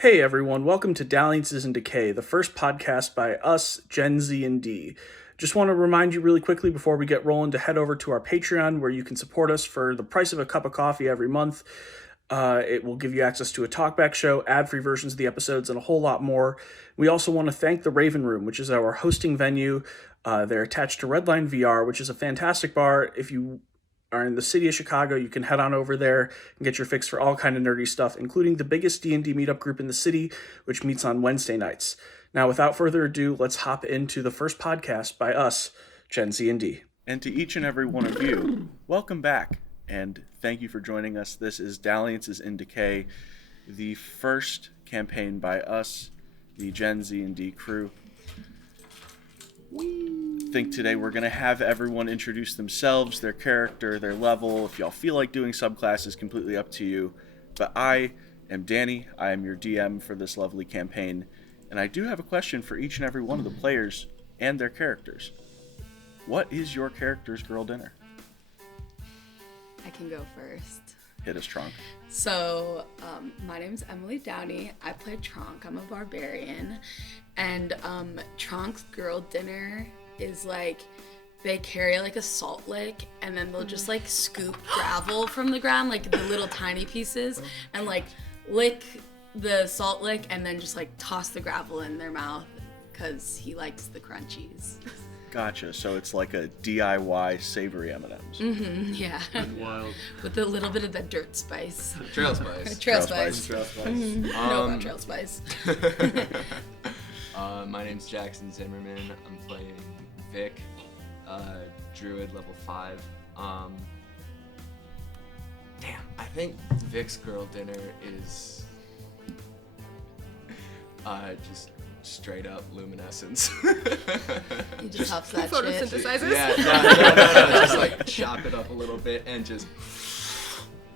Hey everyone, welcome to Dalliances and Decay, the first podcast by us, GenZ&D. Just want to remind you really quickly before we get rolling to head over to our Patreon where you can support us for the price of a cup of coffee every month. It will give you access to a talkback show, ad-free versions of the episodes, and a whole lot more. We also want to thank the Raven Room, which is our hosting venue. They're attached to Redline VR, which is a fantastic bar. If you are in the city of Chicago, you can head on over there and get your fix for all kind of nerdy stuff, including the biggest D&D meetup group in the city, which meets on Wednesday nights. Now, without further ado, let's hop into the first podcast by us, GenZ&D. And to each and every one of you, welcome back, and thank you for joining us. This is Dalliances in Decay, the first campaign by us, the GenZ&D crew. I think today we're going to have everyone introduce themselves, their character, their level. If y'all feel like doing subclasses, completely up to you. But I am Danny. I am your DM for this lovely campaign. And I do have a question for each and every one of the players and their characters. What is your character's girl dinner? I can go first. Hit us, Tronc. So, my name's Emily Downie. I play Tronc. I'm a barbarian. And Tronc's girl dinner is like, they carry like a salt lick and then they'll just like scoop gravel from the ground, like the little tiny pieces, and like lick the salt lick and then just like toss the gravel in their mouth because he likes the crunchies. Gotcha. So it's like a DIY savory M&Ms. Mm-hmm, yeah. Wild. With a little bit of the dirt spice. Trail spice. Trail spice. Trail spice. Mm-hmm. No, about trail spice. My name's Jackson Zimmerman. I'm playing Vic, Druid level 5. Damn, I think Vic's girl dinner is just straight up luminescence. He just helps that shit. Photosynthesizes? Yeah, no, just like chop it up a little bit and just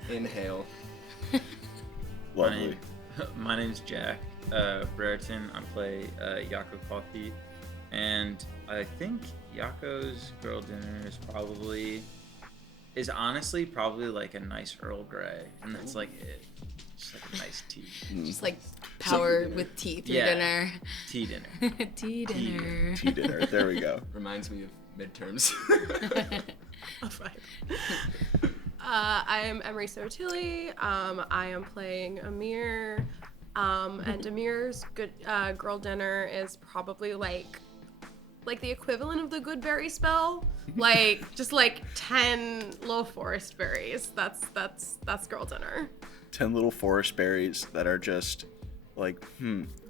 inhale. Lovely. My name's Jack Brereton. I play Yako Coffee, and I think Yako's girl dinner is honestly probably like a nice Earl Grey, and that's like it. Just like a nice tea. Just like power with tea through dinner. Tea dinner. Tea dinner. Tea dinner. There we go. Reminds me of midterms. I am Emry Sottile. I am playing Emyr. And Emyr's good girl dinner is probably like the equivalent of the good berry spell. Like just like 10 low forest berries. That's girl dinner. 10 little forest berries that are just like,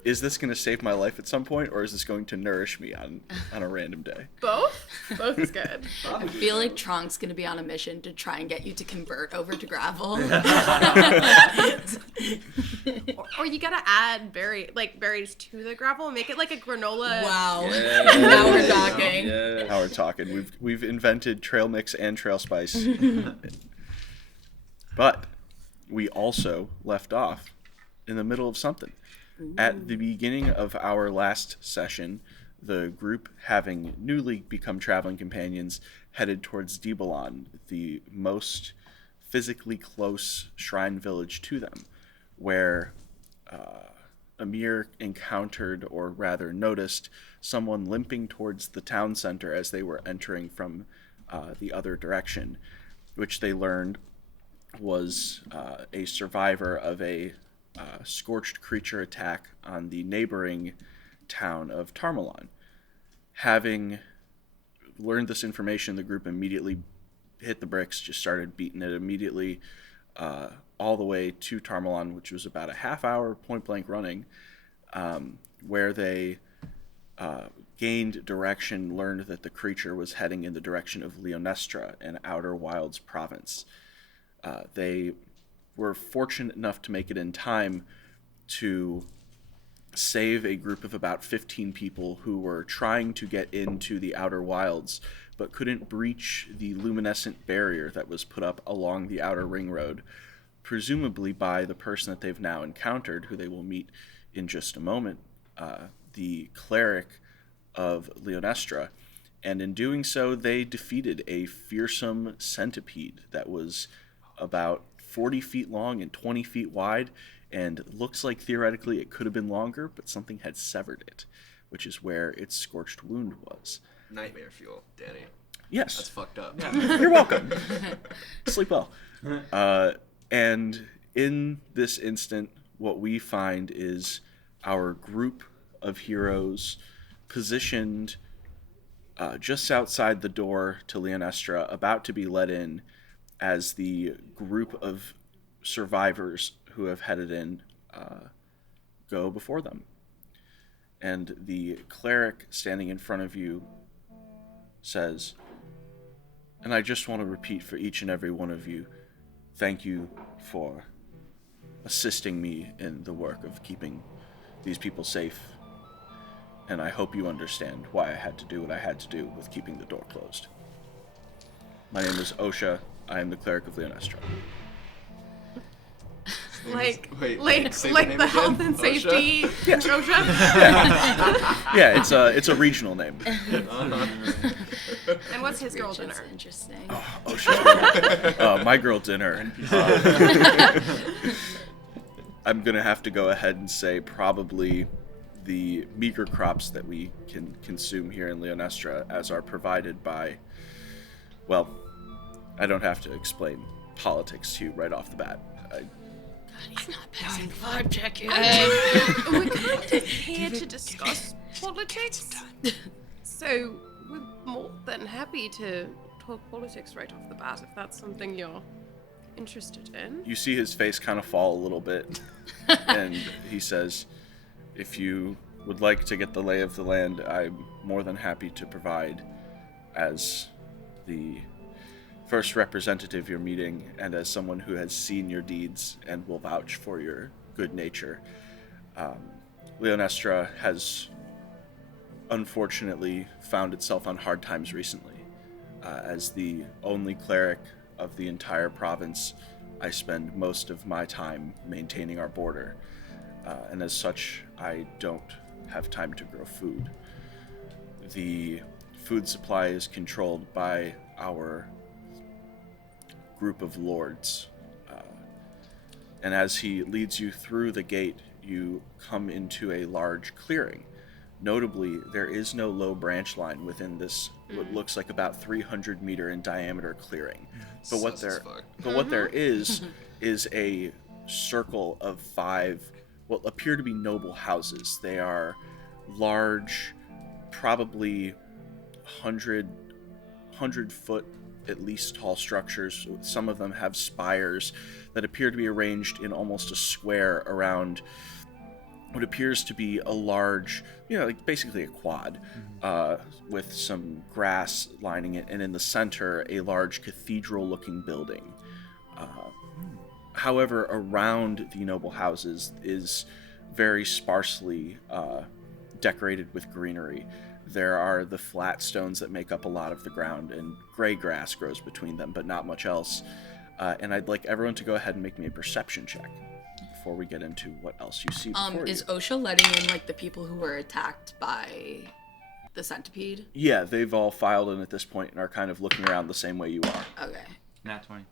is this going to save my life at some point, or is this going to nourish me on a random day? Both is good. I feel like Tronc's gonna be on a mission to try and get you to convert over to gravel. or you gotta add berries to the gravel and make it like a granola. Wow. Yeah. Now we're talking. Yeah. Now we're talking. We've invented trail mix and trail spice. But we also left off in the middle of something. Ooh. At the beginning of our last session, the group, having newly become traveling companions, headed towards Dibalon, the most physically close shrine village to them, where Emyr encountered, or rather noticed, someone limping towards the town center as they were entering from the other direction, which they learned was a survivor of a scorched creature attack on the neighboring town of Tarmalon. Having learned this information, the group immediately hit the bricks, just started beating it immediately all the way to Tarmalon, which was about a half-hour point-blank running, where they gained direction, learned that the creature was heading in the direction of Leonestra, an Outer Wilds province. They were fortunate enough to make it in time to save a group of about 15 people who were trying to get into the Outer Wilds but couldn't breach the luminescent barrier that was put up along the Outer Ring Road, presumably by the person that they've now encountered, who they will meet in just a moment, the cleric of Leonestra. And in doing so, they defeated a fearsome centipede that was about 40 feet long and 20 feet wide, and it looks like theoretically it could have been longer, but something had severed it, which is where its scorched wound was. Nightmare fuel, Danny. Yes. That's fucked up. You're welcome. Sleep well. And in this instant, what we find is our group of heroes positioned just outside the door to Leonestra, about to be let in as the group of survivors who have headed in go before them. And the cleric standing in front of you says, "And I just want to repeat for each and every one of you, thank you for assisting me in the work of keeping these people safe. And I hope you understand why I had to do what I had to do with keeping the door closed. My name is OSHA. I am the cleric of Leonestra." Like Wait, say like name the again? health and OSHA? safety Yes. OSHA? Yeah, it's a regional name. And what's his girl dinner? That's interesting. OSHA. My girl dinner. I'm going to have to go ahead and say probably the meager crops that we can consume here in Leonestra as are provided by, well, I don't have to explain politics to you right off the bat. He's not passing the vibe check yet. We're kind of here to discuss politics. So we're more than happy to talk politics right off the bat if that's something you're interested in. You see his face kind of fall a little bit, and he says, "If you would like to get the lay of the land, I'm more than happy to provide as the first representative you're meeting, and as someone who has seen your deeds and will vouch for your good nature. Leonestra has unfortunately found itself on hard times recently. As the only cleric of the entire province, I spend most of my time maintaining our border, and as such, I don't have time to grow food. The food supply is controlled by our group of lords, and as he leads you through the gate, you come into a large clearing. Notably, there is no low branch line within this what looks like about 300 meter in diameter clearing. But what there is a circle of 5 what appear to be noble houses. They are large, probably 100 foot at least tall structures. Some of them have spires that appear to be arranged in almost a square around what appears to be a large, like basically a quad, with some grass lining it, and in the center, a large cathedral-looking building. However, around the noble houses is very sparsely decorated with greenery. There are the flat stones that make up a lot of the ground, and gray grass grows between them, but not much else. And I'd like everyone to go ahead and make me a perception check before we get into what else you see before Is you. OSHA letting in, like, the people who were attacked by the centipede? Yeah, they've all filed in at this point and are kind of looking around the same way you are. Okay. Nat 20.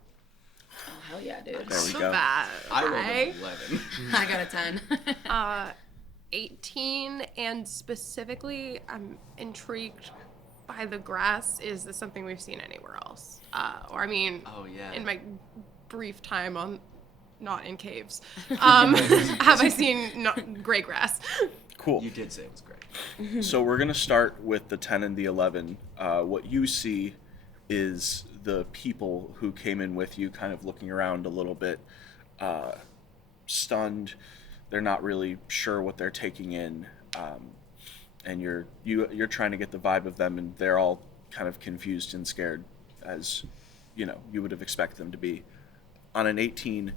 Oh, hell yeah, dude. There we Not go. bad, I rolled right? an 11. I got a 10. 18, and specifically, I'm intrigued by the grass. Is this something we've seen anywhere else? Oh, yeah. In my brief time on, not in caves, have I seen gray grass? Cool. You did say it was great. So we're going to start with the 10 and the 11. What you see is the people who came in with you kind of looking around a little bit, stunned. They're not really sure what they're taking in, and you're trying to get the vibe of them, and they're all kind of confused and scared, as you would have expected them to be. On an 18,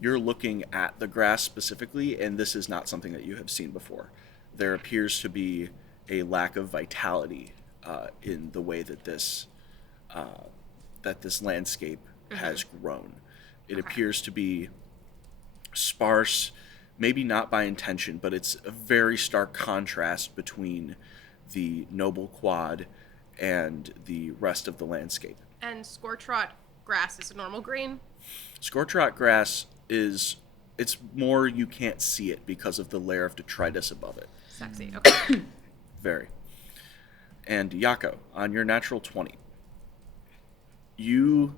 you're looking at the grass specifically, and this is not something that you have seen before. There appears to be a lack of vitality in the way that this landscape has grown. It appears to be sparse, maybe not by intention, but it's a very stark contrast between the noble quad and the rest of the landscape. And scorchrot grass is a normal green. Scorchrot grass is It's more you can't see it because of the layer of detritus above it. Sexy. Okay. Very. And Yako, on your natural 20, you're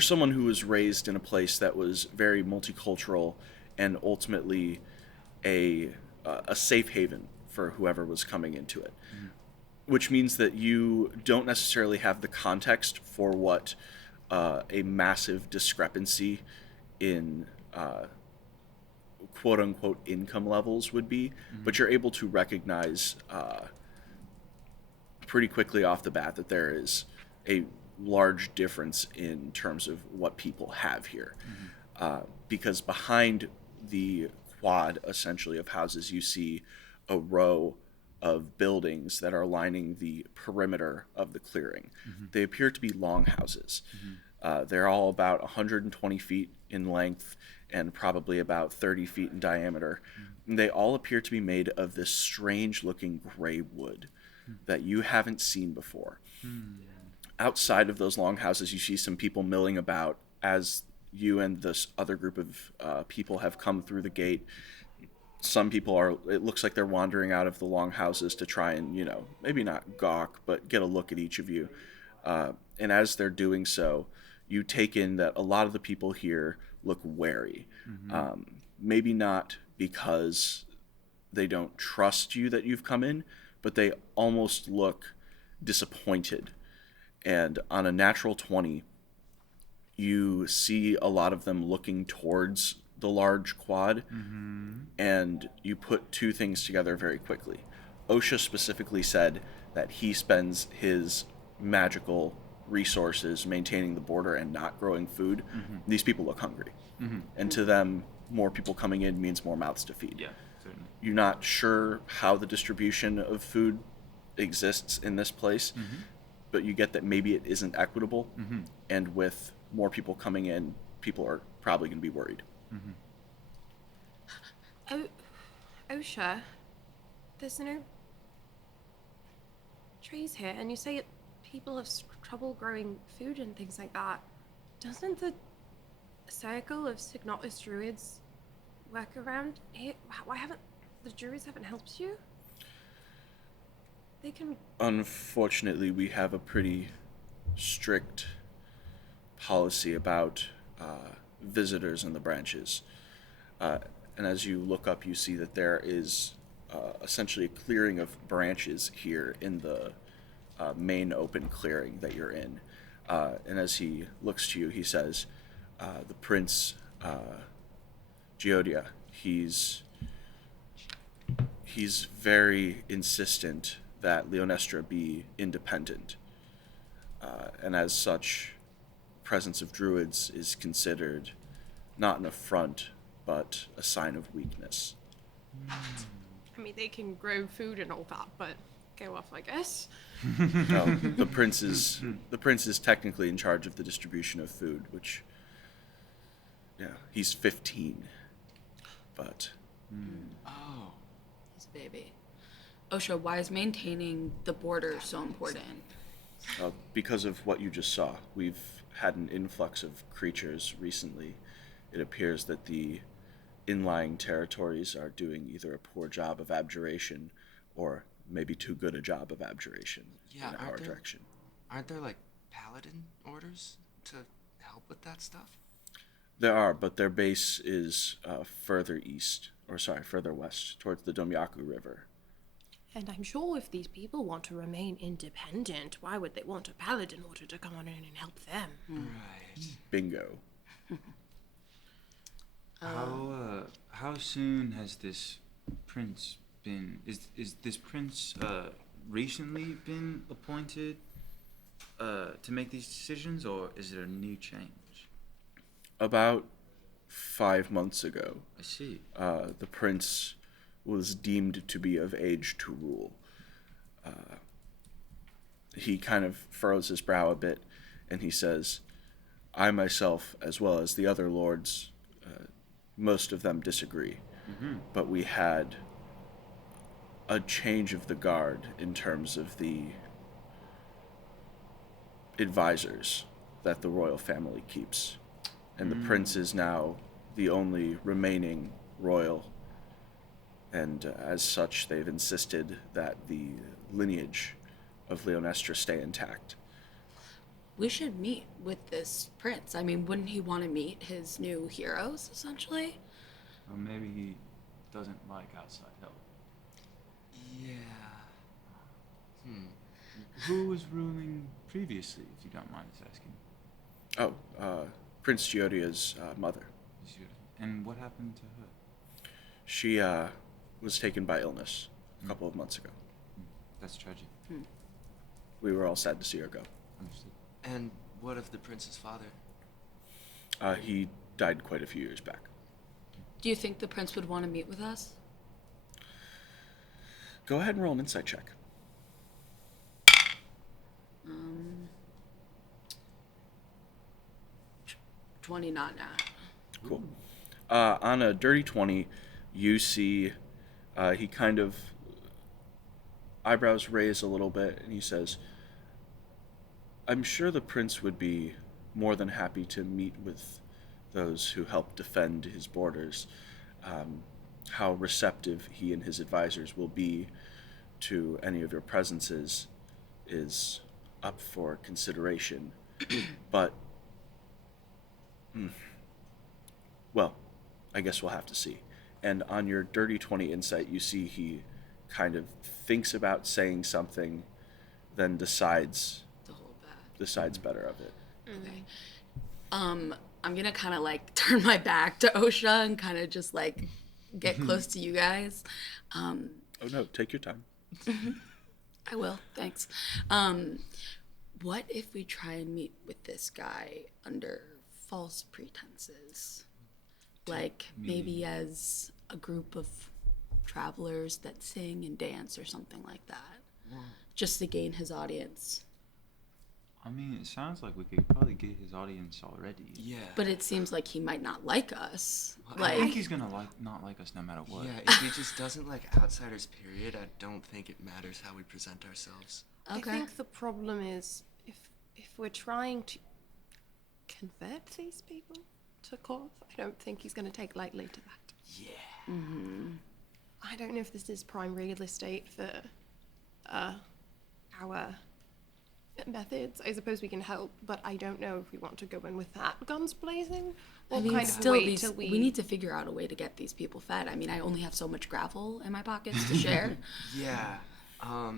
someone who was raised in a place that was very multicultural and ultimately a safe haven for whoever was coming into it. Which means that you don't necessarily have the context for what a massive discrepancy in quote-unquote income levels would be, but you're able to recognize pretty quickly off the bat that there is a large difference in terms of what people have here. Because behind the quad, essentially, of houses, you see a row of buildings that are lining the perimeter of the clearing. They appear to be longhouses. They're all about 120 feet in length and probably about 30 feet in diameter. And they all appear to be made of this strange-looking gray wood that you haven't seen before. Outside of those longhouses, you see some people milling about as you and this other group of people have come through the gate. Some people it looks like they're wandering out of the longhouses to try and, maybe not gawk, but get a look at each of you. And as they're doing so, you take in that a lot of the people here look wary. Maybe not because they don't trust you that you've come in, but they almost look disappointed. And on a natural 20, you see a lot of them looking towards the large quad, and you put two things together very quickly. OSHA specifically said that he spends his magical resources maintaining the border and not growing food. These people look hungry. And to them, more people coming in means more mouths to feed. Yeah, certainly. You're not sure how the distribution of food exists in this place, but you get that maybe it isn't equitable. And with more people coming in, people are probably going to be worried. OSHA, there's no trees here, and you say people have trouble growing food and things like that. Doesn't the circle of Signotus druids work around here? Why haven't the druids helped you? They can... Unfortunately, we have a pretty strict policy about visitors in the branches. And as you look up, you see that there is essentially a clearing of branches here in the main open clearing that you're in. And as he looks to you, he says, the Prince Yehuda, he's very insistent that Leonestra be independent. And as such, presence of druids is considered not an affront, but a sign of weakness. I mean, they can grow food and all that, but go off, I guess. No, the prince is technically in charge of the distribution of food, which, he's 15, but... Oh. His baby. OSHA, why is maintaining the border so important? Because of what you just saw. We've had an influx of creatures recently. It appears that the inlying territories are doing either a poor job of abjuration or maybe too good a job of abjuration in our direction. Aren't there, paladin orders to help with that stuff? There are, but their base is further west, towards the Domyaku River. And I'm sure if these people want to remain independent, why would they want a paladin order to come on in and help them? Right. Bingo. How soon has this prince been? Is this prince recently been appointed to make these decisions, or is it a new change? About 5 months ago. I see. The prince was deemed to be of age to rule. He kind of furrows his brow a bit, and he says, I myself, as well as the other lords, most of them disagree. But we had a change of the guard in terms of the advisors that the royal family keeps. and the prince is now the only remaining royal. And as such, they've insisted that the lineage of Leonestra stay intact. We should meet with this prince. I mean, wouldn't he want to meet his new heroes, essentially? Or maybe he doesn't like outside help. Yeah. Who was ruling previously, if you don't mind us asking? Oh, Prince Giodia's mother. And what happened to her? She was taken by illness a couple of months ago. That's tragic. We were all sad to see her go. Understood. And what of the prince's father? He died quite a few years back. Do you think the prince would want to meet with us? Go ahead and roll an insight check. 20, not nat. Cool. On a dirty 20, you see he kind of eyebrows raise a little bit, and he says, I'm sure the prince would be more than happy to meet with those who help defend his borders. How receptive he and his advisors will be to any of your presences is up for consideration. But, well, I guess we'll have to see. And on your dirty 20 insight, you see he kind of thinks about saying something, then decides To hold back. better of it. Okay. I'm gonna kind of like turn my back to OSHA and kind of just like get close to you guys. Oh no, take your time. I will, thanks. What if we try and meet with this guy under false pretenses? Like maybe as a group of travelers that sing and dance or something like that. Just to gain his audience. I mean, it sounds like we could probably get his audience already. Yeah. But it seems like he might not like us. Well, I think Like, he's gonna not like us no matter what. Yeah, if he just doesn't like outsiders, period, I don't think it matters how we present ourselves. okay. I think the problem is if we're trying to convert these people to Korth, I don't think he's going to take lightly to that. Yeah. I don't know if this is prime real estate for our methods. I suppose we can help, but I don't know if we want to go in with that guns blazing or I mean, kind of still, wait till we need to figure out a way to get these people fed. I mean, I only have so much gravel in my pockets to share. Yeah.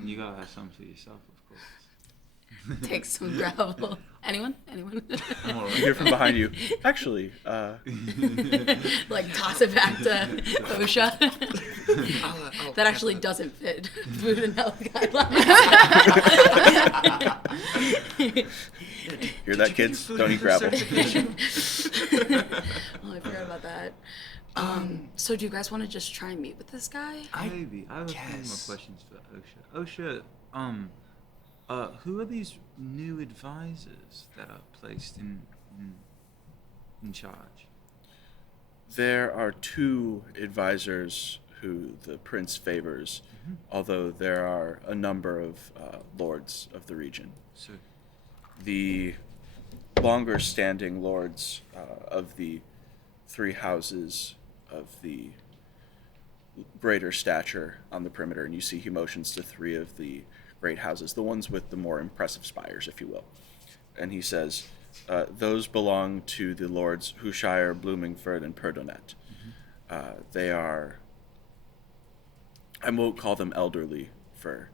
You gotta have some for yourself, of course. Take some gravel. Anyone? I hear from behind you. Actually, Like toss it back to OSHA. I'll That actually doesn't fit food and health guidelines. hear that, kids? Don't eat gravel. Oh, I forgot about that. So do you guys want to just try and meet with this guy? Maybe. I have a few more guess. questions for OSHA. OSHA, who are these new advisors that are placed in charge? There are 2 advisors who the prince favors, although there are a number of lords of the region. So, The longer standing lords of the 3 houses of the greater stature on the perimeter, and you see he motions to 3 of the great houses, the ones with the more impressive spires, if you will. And he says, those belong to the lords Hushire, Bloomingford, and Perdonet. They are, I won't call them elderly for,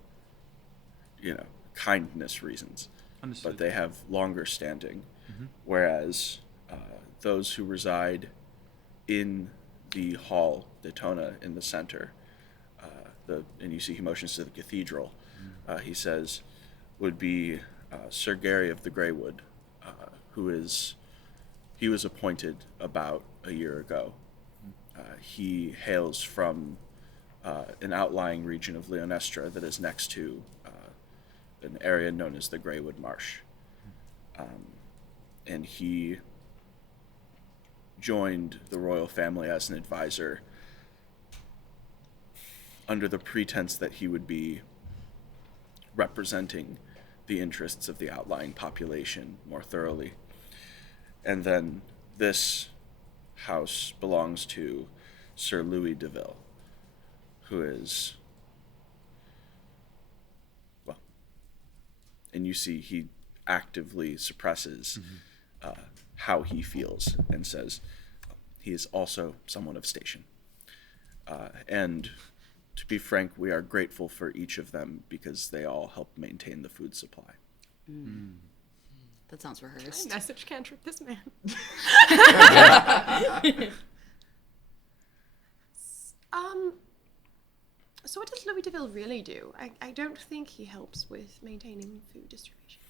kindness reasons, understood. but they have longer standing, whereas those who reside in the hall, Daytona, in the center, and you see he motions to the cathedral, he says, would be Sir Gary of the Greywood, he was appointed about a year ago. He hails from an outlying region of Leonestra that is next to an area known as the Greywood Marsh. And he joined the royal family as an advisor under the pretense that he would be representing the interests of the outlying population more thoroughly. And then this house belongs to Sir Louis Deville, who is, well, and you see he actively suppresses how he feels and says he is also someone of station. And to be frank, we are grateful for each of them because they all help maintain the food supply. That sounds rehearsed. Message cantrip this man. So what does Louis Deville really do? I don't think he helps with maintaining food distribution.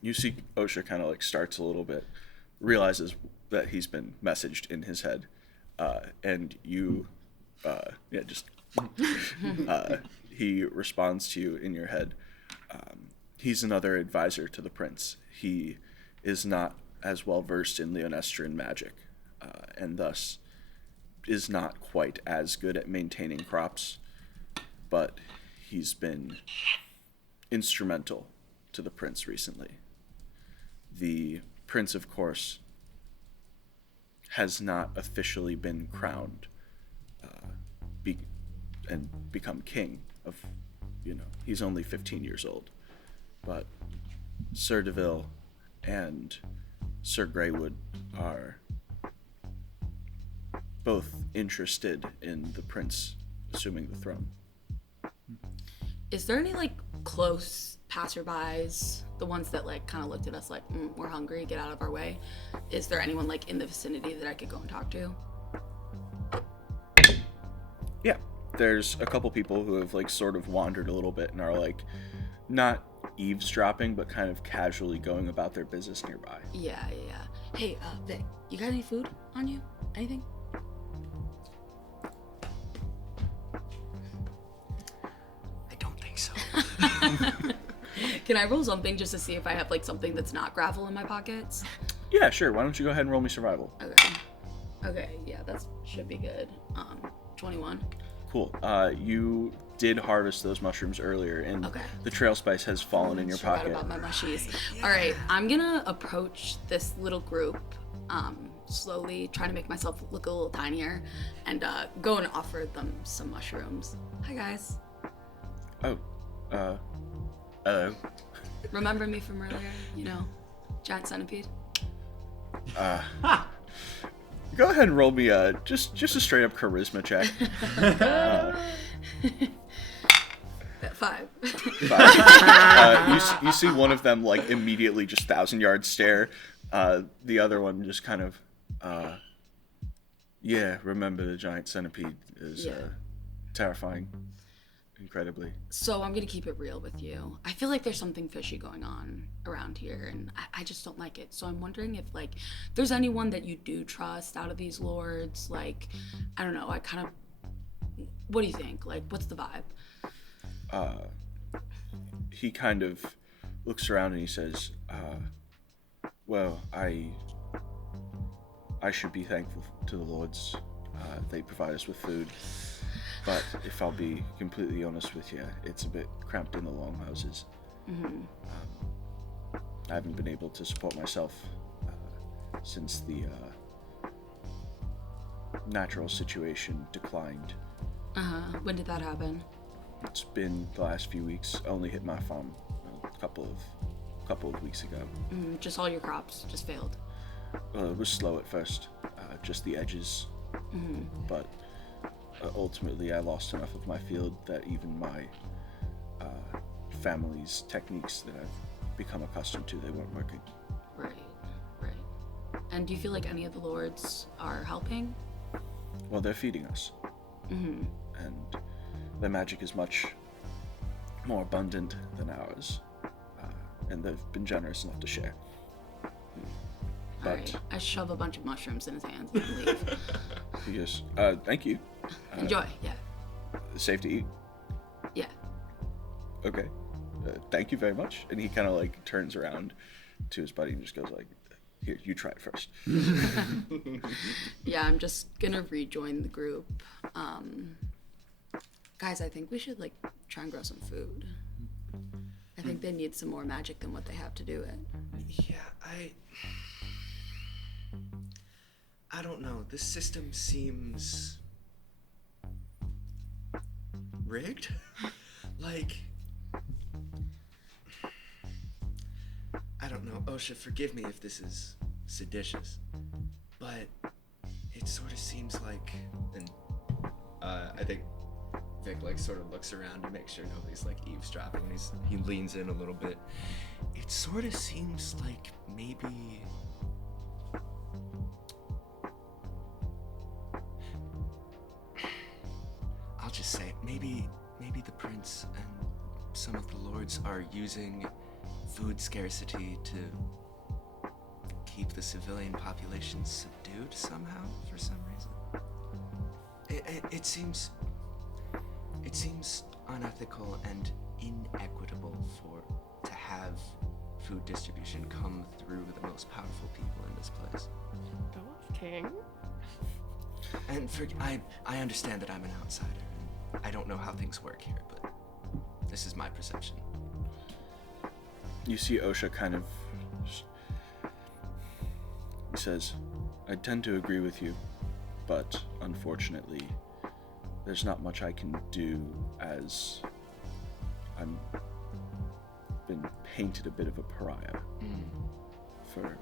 You see OSHA kind of like starts a little bit, realizes that he's been messaged in his head, and you, he responds to you in your head. He's another advisor to the prince. He is not as well versed in Leonestran magic, and thus is not quite as good at maintaining crops, but he's been instrumental to the prince recently. The prince, of course, has not officially been crowned and become king of, he's only 15 years old. But Sir Deville and Sir Greywood are both interested in the prince assuming the throne. Is there any close passerbys, the ones that kind of looked at us like, we're hungry, get out of our way? Is there anyone in the vicinity that I could go and talk to? Yeah, there's a couple people who have sort of wandered a little bit and are not eavesdropping, but kind of casually going about their business nearby. Yeah. Hey, Vic, you got any food on you? Anything? I don't think so. Can I roll something just to see if I have something that's not gravel in my pockets? Yeah, sure. Why don't you go ahead and roll me survival? Okay, yeah, that should be good. 21. Cool. You did harvest those mushrooms earlier, and the trail spice has fallen in your pocket. Forgot about my mushies. All right, I'm gonna approach this little group, slowly, trying to make myself look a little tinier, and go and offer them some mushrooms. Hi guys. Oh, hello. Remember me from earlier? Giant centipede. Go ahead and roll me just a straight up charisma check. 5. You see one of them immediately just 1,000-yard stare. The other one just kind of, remember the giant centipede is terrifying, incredibly. So I'm gonna keep it real with you. I feel like there's something fishy going on around here, and I just don't like it. So I'm wondering if there's anyone that you do trust out of these lords. I don't know. What do you think? What's the vibe? He kind of looks around and he says, well, I should be thankful to the lords. They provide us with food. But if I'll be completely honest with you, it's a bit cramped in the longhouses. I haven't been able to support myself since the natural situation declined. When did that happen? It's been the last few weeks. I only hit my farm a couple of weeks ago. Just all your crops just failed. Well, it was slow at first, just the edges. But ultimately, I lost enough of my field that even my family's techniques that I've become accustomed to, they weren't working. Right. And do you feel like any of the lords are helping? Well, they're feeding us. And their magic is much more abundant than ours. And they've been generous enough to share. But Alright, I shove a bunch of mushrooms in his hands and leave. Yes. Thank you. Enjoy, yeah. Safe to eat? Yeah. Okay. Thank you very much. And he kind of turns around to his buddy and just goes here, you try it first. Yeah, I'm just gonna rejoin the group. Guys, I think we should try and grow some food. I think they need some more magic than what they have to do it. Yeah, I don't know. This system seems rigged. Like, I don't know. OSHA, forgive me if this is seditious, but it sort of seems like. And I think Vic like sort of looks around to make sure nobody's like eavesdropping. And he leans in a little bit. It sort of seems like maybe. I'll just say it. Maybe the prince and some of the lords are using food scarcity to keep the civilian population subdued somehow for some reason. It seems unethical and inequitable to have food distribution come through the most powerful people in this place. Dwarf King? And I understand that I'm an outsider. I don't know how things work here, but this is my perception. You see OSHA kind of. He says, I tend to agree with you, but unfortunately, there's not much I can do as I'm been painted a bit of a pariah for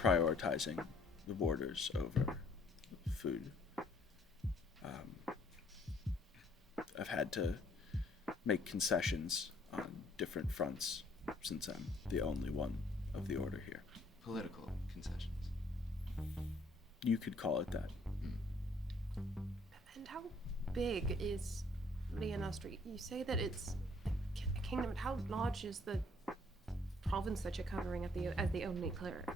prioritizing the borders over food. I've had to make concessions on different fronts since I'm the only one of the order here. Political concessions. You could call it that. And how big is Leonestra? You say that it's a kingdom, but how large is the province that you're covering as the only cleric?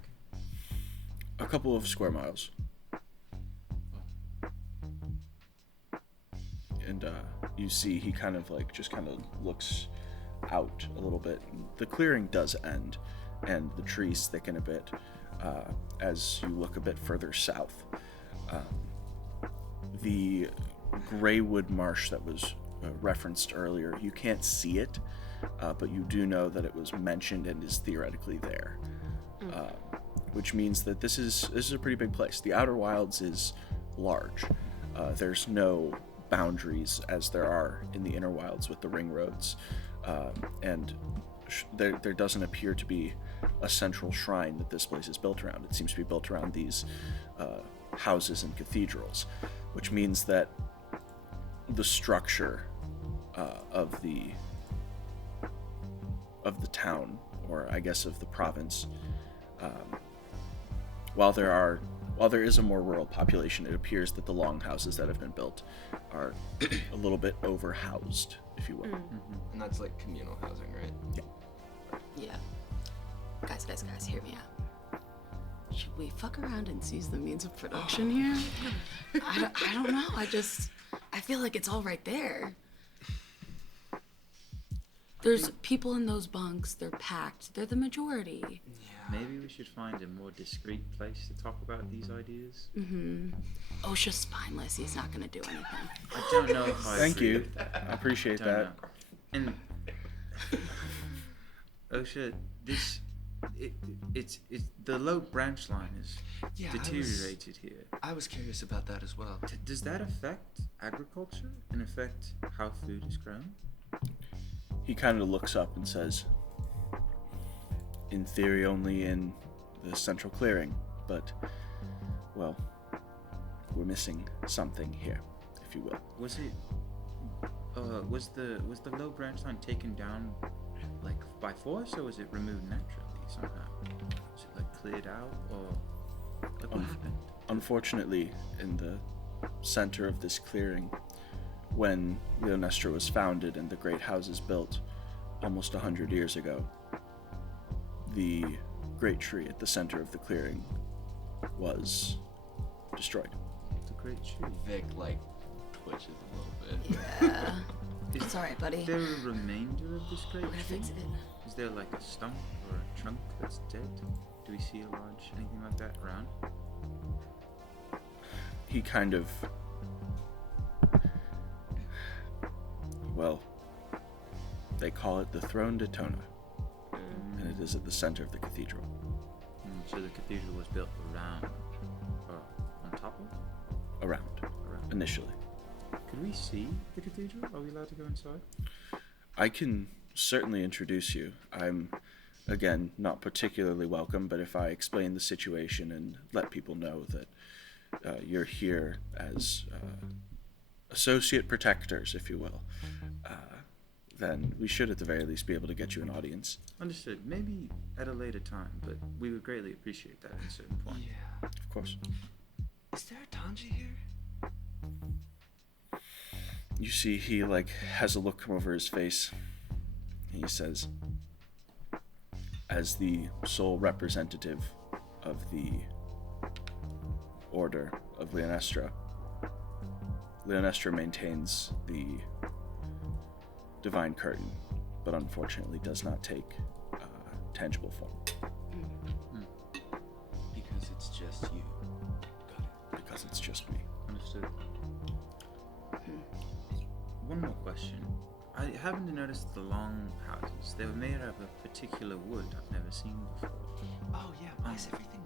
A couple of square miles. And you see he kind of looks out a little bit. The clearing does end, and the trees thicken a bit as you look a bit further south. The Greywood Marsh that was referenced earlier, you can't see it, but you do know that it was mentioned and is theoretically there. Which means that this is a pretty big place. The Outer Wilds is large. There's no boundaries as there are in the Inner Wilds with the ring roads, and there doesn't appear to be a central shrine that this place is built around. It seems to be built around these houses and cathedrals, which means that the structure of the town, or I guess of the province, while there is a more rural population, it appears that the longhouses that have been built are a little bit overhoused, if you will. And that's like communal housing, right? Yeah. Guys, hear me out. Should we fuck around and seize the means of production here? I don't know. I feel like it's all right there. There's people in those bunks. They're packed. They're the majority. Maybe we should find a more discreet place to talk about these ideas. OSHA's spineless. He's not gonna do anything. I don't know if I Thank agree you. with that. I appreciate Don't that. know. And OSHA, it's the low branch line is deteriorated here. I was curious about that as well. Does that affect agriculture and affect how food is grown? He kind of looks up and says, in theory only in the central clearing, but, well, we're missing something here, if you will. Was it was the low branch line taken down like by force, or was it removed naturally somehow? Was it like cleared out, or like what happened? Unfortunately, in the center of this clearing, when Leonestra was founded and the great houses built almost 100 years ago, the great tree at the center of the clearing was destroyed. The great tree. Vic like twitches a little bit. Yeah. It's all right, buddy. Is there a remainder of this great We're gonna tree? fix it. Is there like a stump or a trunk that's dead? Do we see a large anything like that around? He kind of, well, they call it the Throne de Tona, and it is at the center of the cathedral. So the cathedral was built around or on top initially. Could we see the cathedral? Are we allowed to go inside? I can certainly introduce you. I'm, again, not particularly welcome, but if I explain the situation and let people know that you're here as associate protectors, if you will, then we should at the very least be able to get you an audience. Understood. Maybe at a later time, but we would greatly appreciate that at a certain point. Yeah. Of course. Is there a Tanji here? You see he has a look come over his face. He says, as the sole representative of the Order of Leonestra, Leonestra maintains the Divine Curtain, but unfortunately does not take tangible form. Because it's just you. Got it. Because it's just me. Understood. One more question. I happened to notice the long houses. They were made out of a particular wood I've never seen before. Oh yeah, why is everything?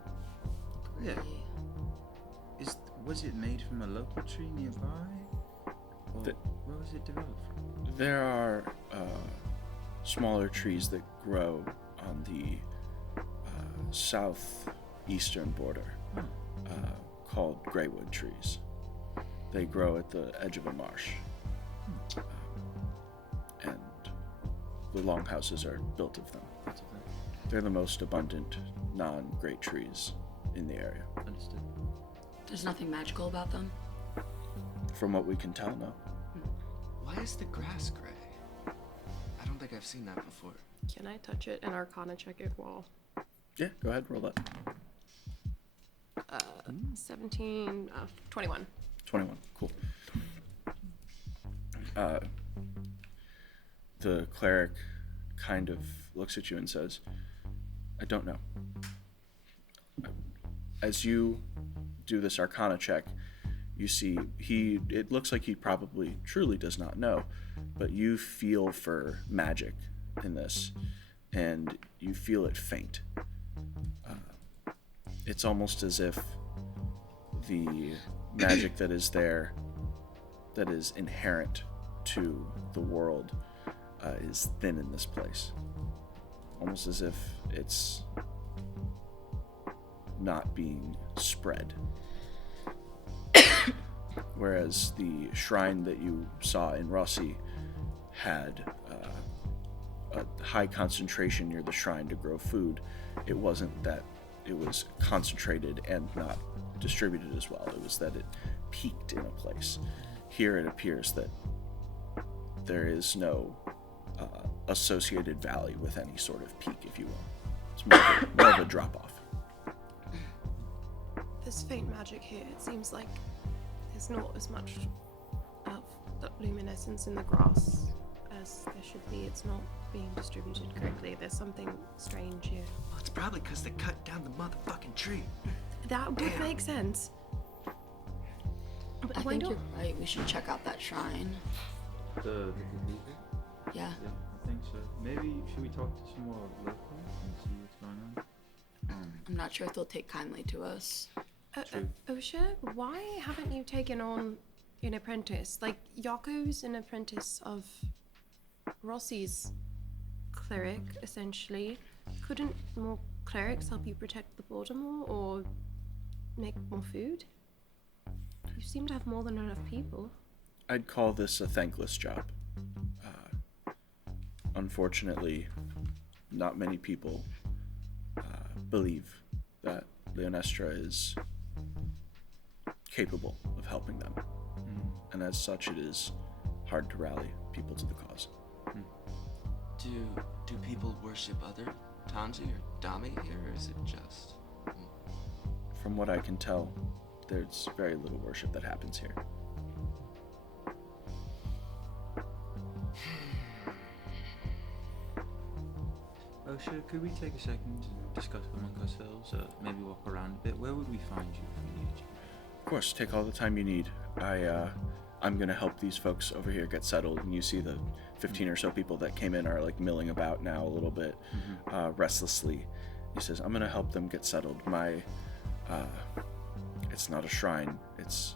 Yeah. Was it made from a local tree nearby? Or where was it developed from? There are smaller trees that grow on the southeastern border called graywood trees. They grow at the edge of a marsh. And the longhouses are built of them. They're the most abundant non-great trees in the area. Understood. There's nothing magical about them. From what we can tell, no. Why is the grass gray? I don't think I've seen that before. Can I touch it and Arcana check it while? Yeah, go ahead, roll that. 17, 21. 21, cool. The cleric kind of looks at you and says, I don't know. As you do this Arcana check, you see it looks like he probably truly does not know, but you feel for magic in this, and you feel it faint. It's almost as if the magic that is there, that is inherent to the world, is thin in this place. Almost as if it's not being spread. Whereas the shrine that you saw in Rossi had a high concentration near the shrine to grow food. It wasn't that it was concentrated and not distributed as well. It was that it peaked in a place. Here it appears that there is no associated valley with any sort of peak, if you will. It's more of a drop-off. There's faint magic here. It seems like there's not as much of the luminescence in the grass as there should be. It's not being distributed correctly. There's something strange here. Well, it's probably because they cut down the motherfucking tree. That would make sense. But I why think not? you're right. We should check out that shrine. The cathedral? Yeah. Yeah, I think so. Maybe should we talk to some more locals and see what's going on? I'm not sure if they'll take kindly to us. True. OSHA, why haven't you taken on an apprentice? Like, Yako's an apprentice of Rossi's cleric, essentially. Couldn't more clerics help you protect the border more or make more food? You seem to have more than enough people. I'd call this a thankless job. Unfortunately, not many people believe that Leonestra is capable of helping them. And as such, it is hard to rally people to the cause. Do people worship other Tanji or Dami here, or is it just... From what I can tell, there's very little worship that happens here. OSHA, could we take a second to discuss among ourselves? Maybe walk around a bit. Where would we find you if we needed you? Of course, take all the time you need. I'm gonna help these folks over here get settled, and you see the 15 or so people that came in are like milling about now a little bit restlessly. He says, I'm gonna help them get settled. It's not a shrine, it's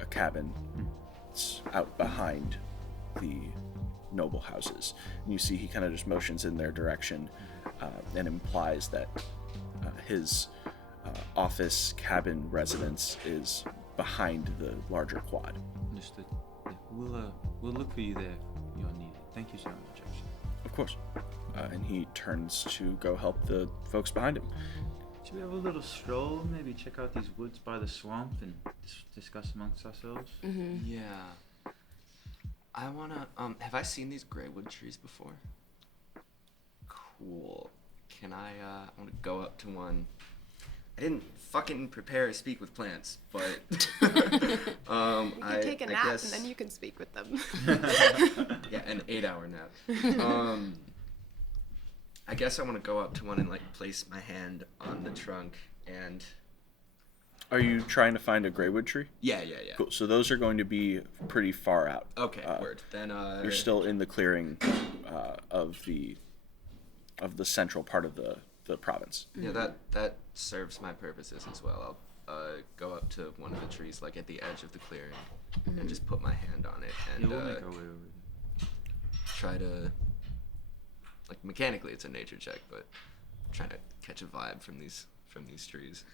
a cabin. It's out behind the noble houses. And you see he kind of just motions in their direction and implies that his office cabin residence is behind the larger quad. Understood. Yeah, we'll look for you there if you're needed. Thank you so much, actually. Of course. And he turns to go help the folks behind him. Should we have a little stroll? Maybe check out these woods by the swamp and discuss amongst ourselves? Yeah. I wanna. Have I seen these graywood trees before? Cool. Can I want to go up to one. I didn't fucking prepare to speak with plants, but You can take a I nap guess, and then you can speak with them. yeah, an 8-hour nap. I guess I want to go up to one and like place my hand on the trunk and. Are you trying to find a graywood tree? Yeah. Cool. So those are going to be pretty far out. Okay, word. Then You're still in the clearing of the central part of the province. Yeah, that serves my purposes as well. I'll go up to one of the trees, like at the edge of the clearing, and just put my hand on it and Yeah, we'll make our way over. try to, like mechanically, it's a nature check, but I'm trying to catch a vibe from these trees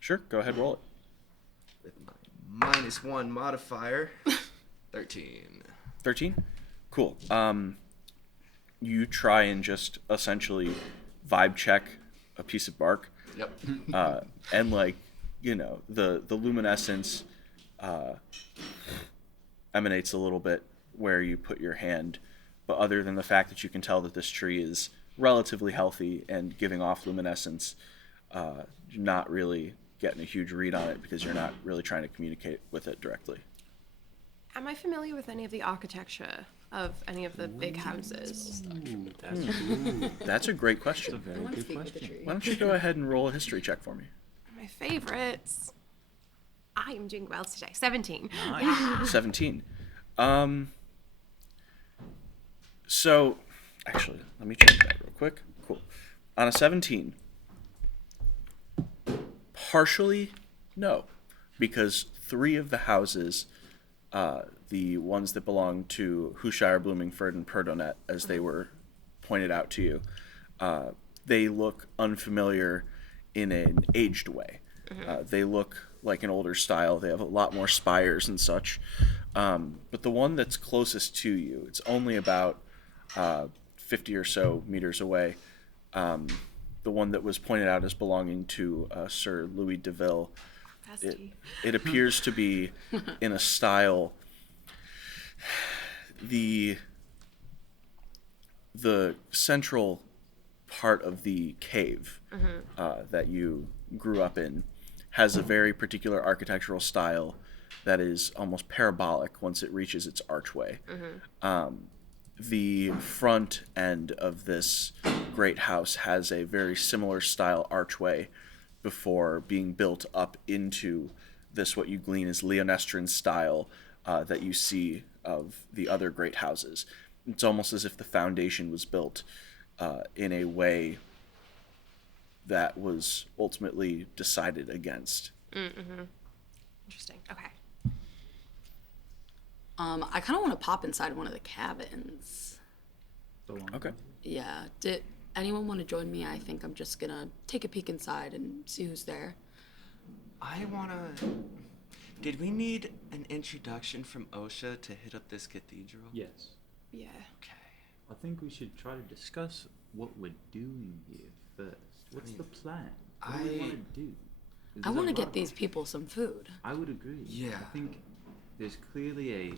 Sure. Go ahead. Roll it. with my -1 modifier, 13. 13. Cool. You try and just essentially vibe check a piece of bark. Yep. And like, you know, the luminescence emanates a little bit where you put your hand, but other than the fact that you can tell that this tree is relatively healthy and giving off luminescence, you're not really getting a huge read on it because you're not really trying to communicate with it directly. Am I familiar with any of the architecture of any of the big houses? That's a great question. I want to speak with the tree. Why don't you go ahead and roll a history check for me? My favorites. I am doing well today. 17. 17. So, actually, let me check that real quick. Cool. On a 17, partially, no. Because 3 of the houses, the ones that belong to Hushire, Bloomingford, and Perdonet, as they were pointed out to you, they look unfamiliar in an aged way. They look like an older style. They have a lot more spires and such. But the one that's closest to you, it's only about 50 or so meters away. The one that was pointed out as belonging to Sir Louis de Ville, it appears to be in a style. The central part of the cave that you grew up in has a very particular architectural style that is almost parabolic once it reaches its archway. The front end of this great house has a very similar style archway before being built up into this, what you glean is Leonestran style that you see of the other great houses. It's almost as if the foundation was built in a way that was ultimately decided against. Interesting. Okay. I kind of want to pop inside one of the cabins. Okay. Yeah. Did anyone want to join me? I think I'm just gonna take a peek inside and see who's there. I wanna. Did we need an introduction from OSHA to hit up this cathedral? Yes. Yeah. Okay. I think we should try to discuss what we're doing here first. What's the plan? What do we want to do? I want to get these people some food. I would agree. Yeah. I think there's clearly a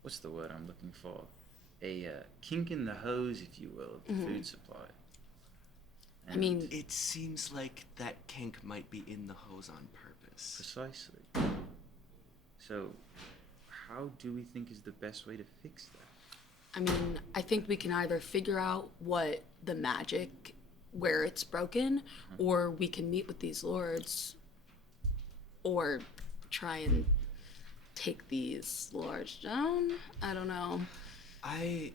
what's the word I'm looking for? A kink in the hose, if you will, of the food supply. I mean, It seems like that kink might be in the hose on purpose. Precisely. So, how do we think is the best way to fix that? I mean, I think we can either figure out what the magic, where it's broken, or we can meet with these lords, or try and take these lords down. I don't know. I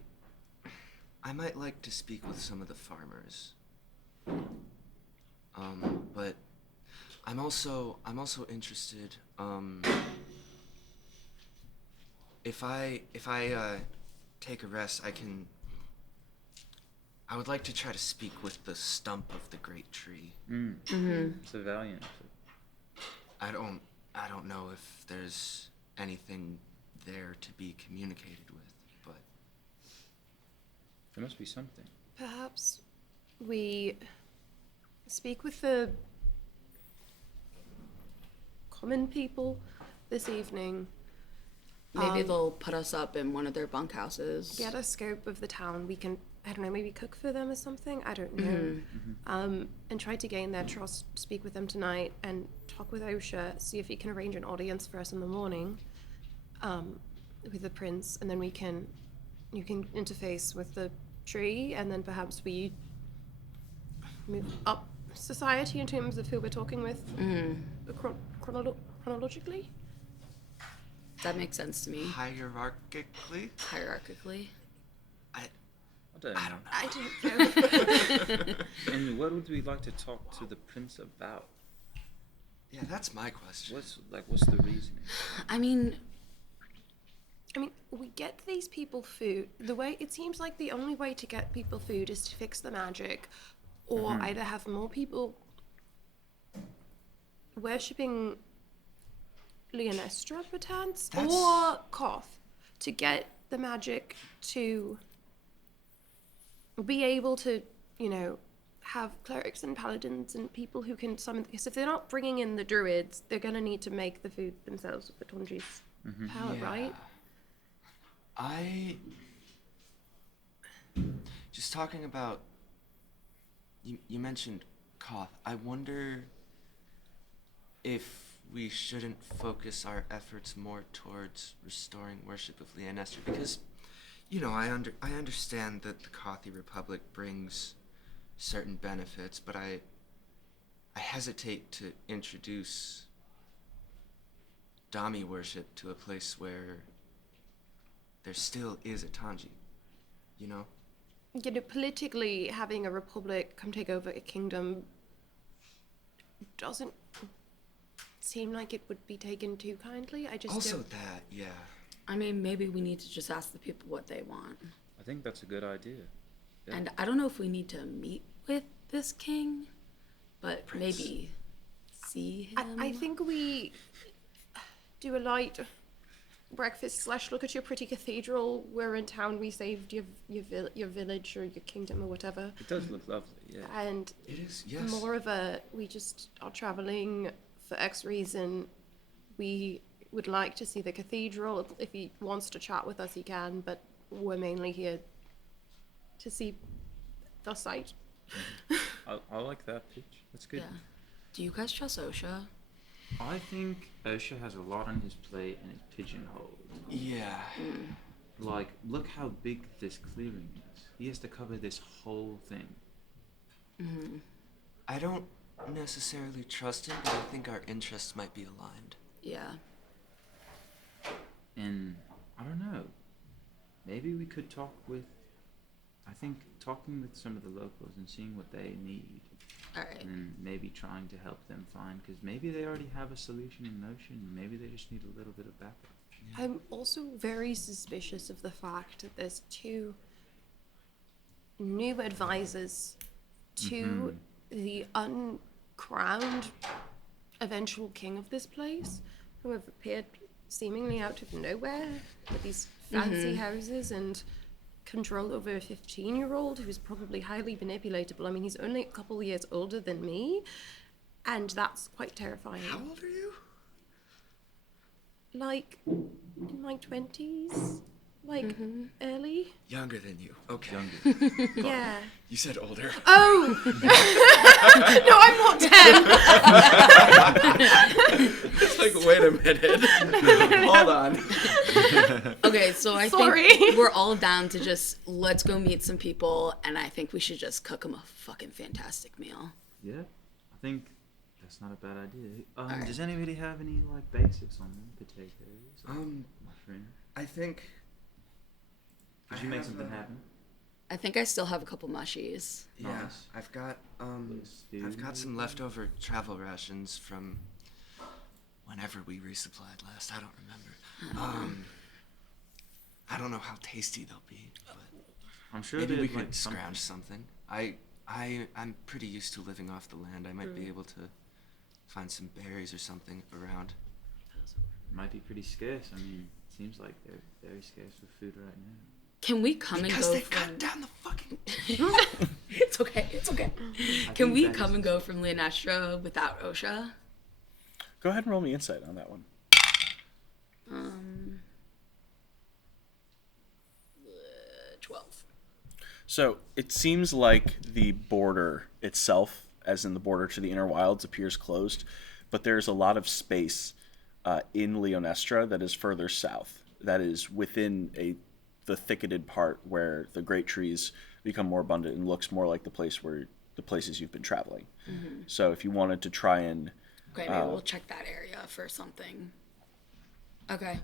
might like to speak with some of the farmers. But I'm also interested. If I take a rest, I would like to try to speak with the stump of the great tree. It's a valiant. I don't know if there's anything there to be communicated with, but There must be something. Perhaps we speak with the common people this evening. Maybe they'll put us up in one of their bunkhouses. Get a scope of the town. We can, I don't know, maybe cook for them or something. I don't know. And try to gain their trust. Speak with them tonight and talk with OSHA. See if he can arrange an audience for us in the morning with the prince, and then you can interface with the tree, and then perhaps we move up society in terms of who we're talking with chronologically. That makes sense to me. hierarchically. I don't know. I don't know. And what would we like to talk to the prince about? Yeah, that's my question. What's the reasoning? I mean, we get these people food. It seems like the only way to get people food is to fix the magic, or either have more people worshipping Leonestra, perchance, or Koth, to get the magic to be able to, have clerics and paladins and people who can summon. Because if they're not bringing in the druids, they're going to need to make the food themselves with the Tondri's power, right? Just talking about, you mentioned Koth. I wonder if we shouldn't focus our efforts more towards restoring worship of Leonestra, because, I understand that the Kothi Republic brings certain benefits, but I hesitate to introduce Dami worship to a place where there still is a Tanji, Politically, having a republic come take over a kingdom doesn't seem like it would be taken too kindly. I just also don't... that, yeah. I mean, maybe we need to just ask the people what they want. I think that's a good idea. Yeah. And I don't know if we need to meet with this king, but Prince. maybe see him. I think we do a light breakfast / look at your pretty cathedral. We're in town. We saved your village or your kingdom or whatever. It does look lovely, yeah. And It is, yes. more of we just are traveling for X reason. We would like to see the cathedral. If he wants to chat with us, he can, but we're mainly here to see the site. I like that pitch. That's good. Yeah. Do you guys trust OSHA? I think OSHA has a lot on his plate and is pigeonholed. Yeah. Look how big this clearing is. He has to cover this whole thing. I don't necessarily trust him, but I think our interests might be aligned. Yeah. And I don't know. Maybe we could talk with. I think talking with some of the locals and seeing what they need. All right. And maybe trying to help them find, because maybe they already have a solution in motion. Maybe they just need a little bit of backup. I'm also very suspicious of the fact that there's 2 new advisors to the uncrowned eventual king of this place, who have appeared seemingly out of nowhere with these fancy houses and control over a 15-year-old who's probably highly manipulatable. I mean, he's only a couple years older than me, and that's quite terrifying. How old are you? Like, in my 20s? Like, early? Younger than you. Okay. Younger. Yeah. You said older. Oh! No, I'm not 10! It's like, wait a minute. Hold on. Okay, so I think we're all down to just, let's go meet some people, and I think we should just cook them a fucking fantastic meal. Yeah, I think that's not a bad idea. Alright. Does anybody have any basics on them? Potatoes, mushroom. I think... Could you make something happen? I think I still have a couple mushies. Yeah, Nice. I've got some leftover travel rations from whenever we resupplied last. I don't remember. I don't know how tasty they'll be, but I'm sure maybe they'd we like could something. scrounge something. I'm pretty used to living off the land. I might be able to find some berries or something around. Might be pretty scarce. I mean, it seems like they're very scarce with food right now. Can we come Because and they go cut from... down the fucking... It's okay. It's okay. I Can think we that come is- and go from Leonestra without OSHA? Go ahead and roll me insight on that one. 12. So it seems like the border itself, as in the border to the inner wilds, appears closed, but there's a lot of space in Leonestra that is further south. That is within the thicketed part where the great trees become more abundant and looks more like the places you've been traveling. Mm-hmm. So if you wanted to try and Okay, maybe we'll check that area for something. Okay.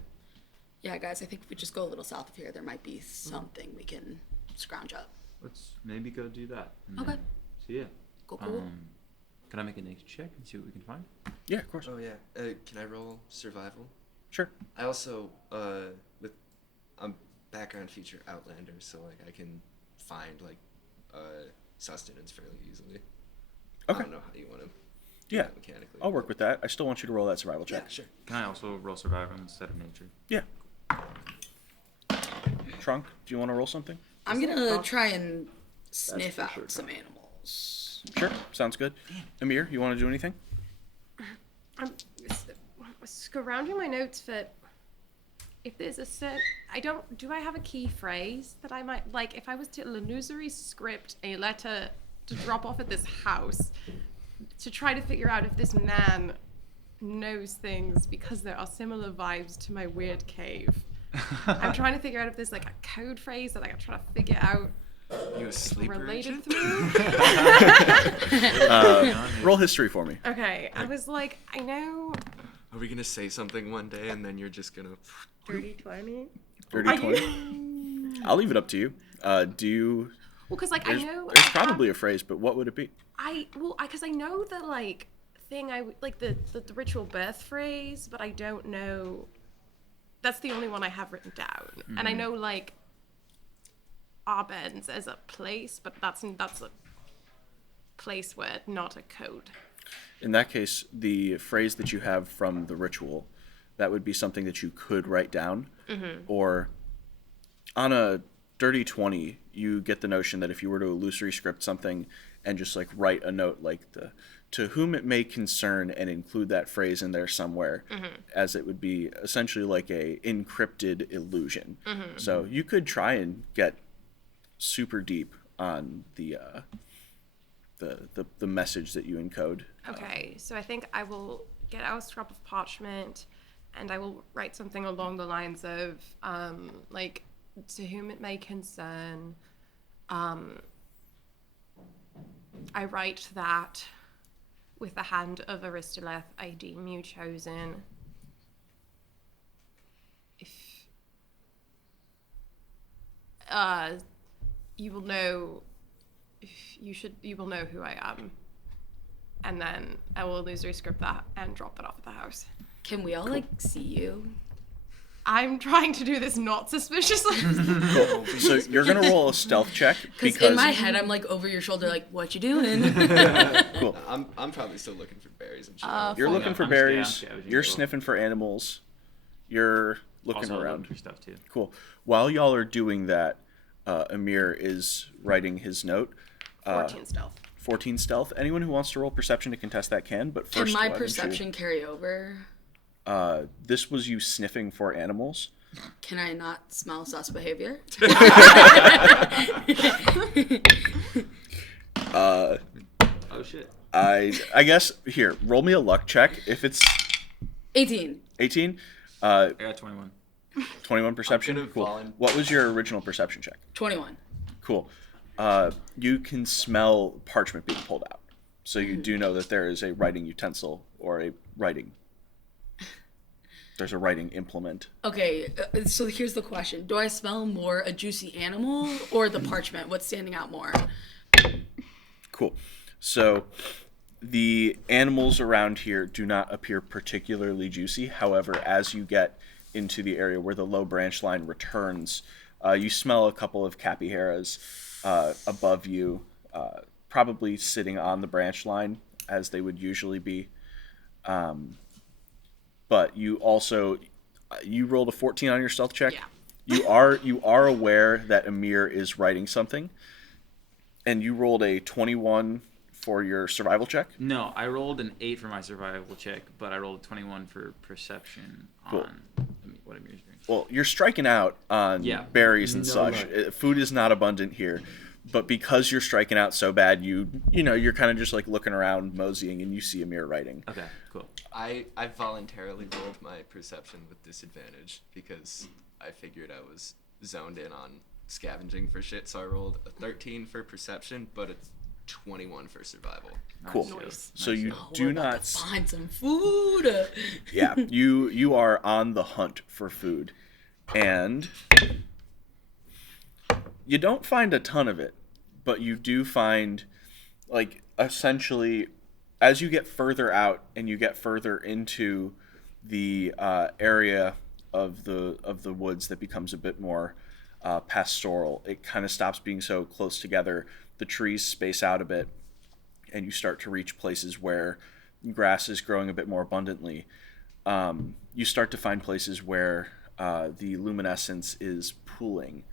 Yeah, guys, I think if we just go a little south of here, there might be something we can scrounge up. Let's maybe go do that. and Okay. then See ya. Cool, cool. Can I make a nature check and see what we can find? yeah, of course, Oh yeah. Can I roll survival? sure. I also with background feature Outlander, so like I can find like sustenance fairly easily. Okay. I don't know how you want to. Yeah, Mechanically. I'll work with that. I still want you to roll that survival check. Yeah, sure. Can I also roll survival instead of nature? Yeah. Tronc, do you want to roll something? I'm gonna try and sniff for out sure, some animals. Sure, sounds good. Emyr, you want to do anything? I'm scrounging my notes for if there's a certain. Do I have a key phrase that I might like if I was to illusory script a letter to drop off at this house to try to figure out if this man knows things because there are similar vibes to my weird cave. I'm trying to figure out if there's like a code phrase that I can try to figure out You a sleeper related agent? through. Roll history for me. Okay, I was like, I know Are we gonna say something one day and then you're just gonna? dirty 20. Dirty 20. I'll leave it up to you. Do you? Well, because like There's, I know there's I have- probably a phrase, but what would it be? because I know the like thing like the ritual birth phrase, but I don't know. That's the only one I have written down, and I know like Arbens as a place, but that's a place word, not a code. In that case, the phrase that you have from the ritual, that would be something that you could write down, or on a dirty 20, you get the notion that if you were to illusory script something and just like write a note like to whom it may concern and include that phrase in there somewhere, as it would be essentially like a encrypted illusion. So you could try and get super deep on the message that you encode. Okay, so I think I will get out a scrap of parchment, and I will write something along the lines of like to whom it may concern. I write that with the hand of Aristoleth, I deem you chosen. If you will know, you will know who I am, and then I will illusory script that and drop it off at the house. Can we all like see you? I'm trying to do this not suspiciously. Cool. So you're gonna roll a stealth check Because because in my head, I'm like over your shoulder, like, what you doing? cool. I'm probably still looking for berries and shit. You're Fine. looking for I'm berries. scavenging You're as well. sniffing for animals. You're looking Also around. for stuff too. Cool. While y'all are doing that, Emyr is writing his note. 14 stealth. 14 stealth. Anyone who wants to roll perception to contest that can. But Can first, my why don't you- perception carry over? This was you sniffing for animals. Can I not smell sus behavior? Oh shit. I guess here, roll me a luck check. If it's 18. 18, I got 21. 21 perception. gonna Cool. volun- What was your original perception check? 21. Cool. You can smell parchment being pulled out. So you do know that there is a writing utensil or a writing there's a writing implement. Okay, so here's the question. Do I smell more a juicy animal or the parchment? What's standing out more? Cool. So the animals around here do not appear particularly juicy. However, as you get into the area where the low branch line returns, you smell a couple of capybaras above you, probably sitting on the branch line as they would usually be. But you also, you rolled a 14 on your stealth check. Yeah. You are aware that Emyr is writing something, and you rolled a 21 for your survival check. No, I rolled an 8 for my survival check, but I rolled a 21 for perception Cool. on what Emyr's doing. Well, you're striking out on berries and such. Food is not abundant here, but because you're striking out so bad, you're kind of just like looking around, moseying, and you see Emyr writing. Okay, cool. I voluntarily rolled my perception with disadvantage because I figured I was zoned in on scavenging for shit, so I rolled a 13 for perception, but a 21 for survival. Cool. Nice. So you Oh, do we're about not to find some food. Yeah, you are on the hunt for food, and you don't find a ton of it, but you do find, like, essentially, as you get further out and you get further into the area of the woods that becomes a bit more pastoral, it kind of stops being so close together. The trees space out a bit, and you start to reach places where grass is growing a bit more abundantly. You start to find places where the luminescence is pooling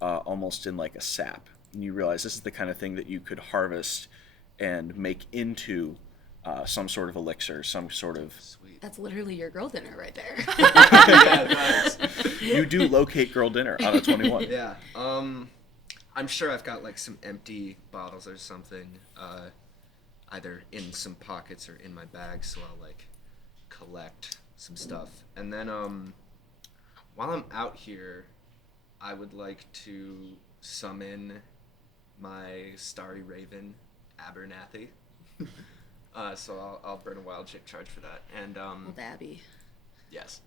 almost in like a sap. And you realize this is the kind of thing that you could harvest and make into some sort of elixir, some sort of... Sweet. That's literally your girl dinner right there. Yeah, nice. You do locate girl dinner on a 21. Yeah. I'm sure I've got like some empty bottles or something, either in some pockets or in my bag, so I'll like collect some stuff. And then while I'm out here, I would like to summon my starry raven, Abernathy. So I'll burn a wild shape charge for that. And Old Abby. yes.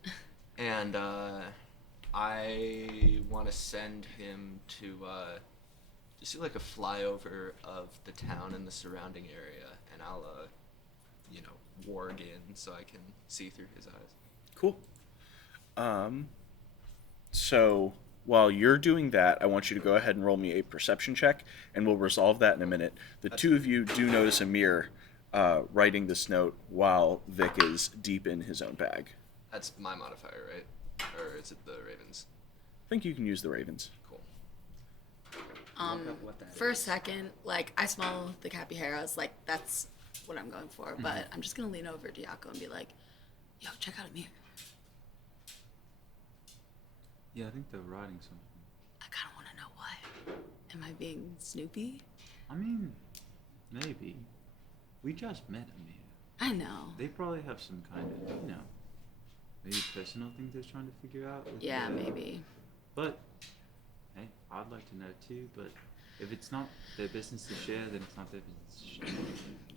And I want to send him to just do like a flyover of the town and the surrounding area, and I'll warg in so I can see through his eyes. Cool. So while you're doing that, I want you to go ahead and roll me a perception check, and we'll resolve that in a minute. The two of you do notice Emyr writing this note while Vic is deep in his own bag. That's my modifier, right? Or is it the Ravens? I think you can use the ravens. Cool. For a second, like, I smell the capybaras, like, that's what I'm going for, but I'm just gonna lean over to Yako and be like, yo, check out Emyr. Yeah, I think they're writing something. I kinda wanna know what. Am I being Snoopy? I mean, maybe. We just met Emyr. I know. They probably have some kind of, maybe personal thing they're trying to figure out. Yeah, maybe. But, hey, I'd like to know too, but if it's not their business to share, then it's not their business to share.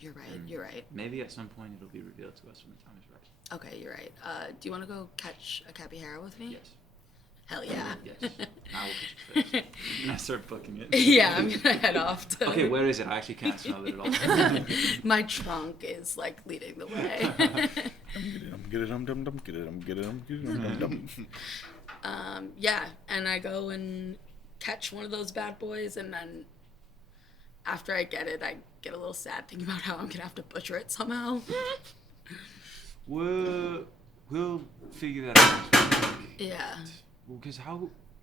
You're right, you're right. Maybe at some point it'll be revealed to us when the time is right. Okay, you're right. Do you wanna go catch a capybara with me? Yes. Hell yeah. Yes. I will put you first. And I start booking it. Yeah, I'm gonna head off to... Okay, where is it? I actually can't smell it at all. My trunk is, like, leading the way. Yeah, and I go and catch one of those bad boys, and then after I get it, I get a little sad thinking about how I'm gonna have to butcher it somehow. We'll figure that out. Yeah. Because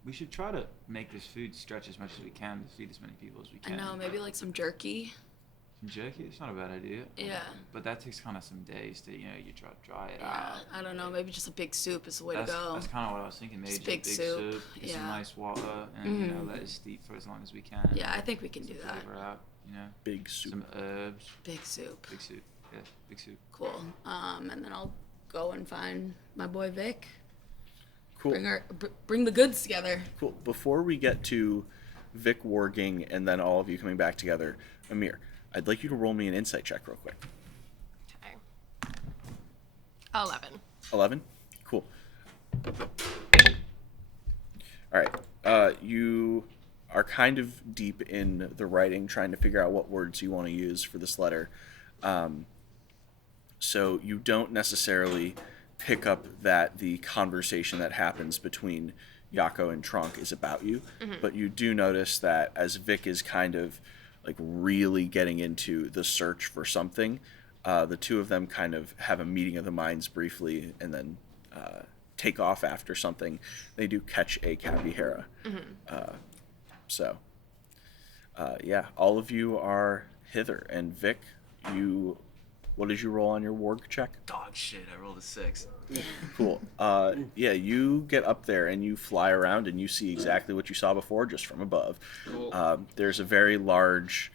we should try to make this food stretch as much as we can to feed as many people as we I can. know, maybe like some jerky. Some jerky, it's not a bad idea. Yeah. But that takes kind of some days to, you try to dry it Yeah, out. I don't know, maybe just a big soup is the way to go. That's kind of what I was thinking. Maybe Just just big a big soup, get some yeah. nice water, and let it steep for as long as we can. Yeah, I think we can do Some that. flavor out, Big soup. some herbs. Big soup. Big soup. Yeah, big soup. Cool. And then I'll go and find my boy Vic. Cool. Bring the goods together. Cool. Before we get to Vic warging and then all of you coming back together, Emyr, I'd like you to roll me an insight check real quick. Okay. 11. 11? Cool. All right. You are kind of deep in the writing, trying to figure out what words you want to use for this letter. So you don't necessarily pick up that the conversation that happens between Yako and Tronc is about you, but you do notice that as Vic is kind of like really getting into the search for something, the two of them kind of have a meeting of the minds briefly and then take off after something. They do catch a capybara. Yeah, all of you are hither, and Vic, what did you roll on your warg check? Dog shit, I rolled a 6. Cool. Yeah, you get up there and you fly around and you see exactly what you saw before, just from above. Cool. There's a very large,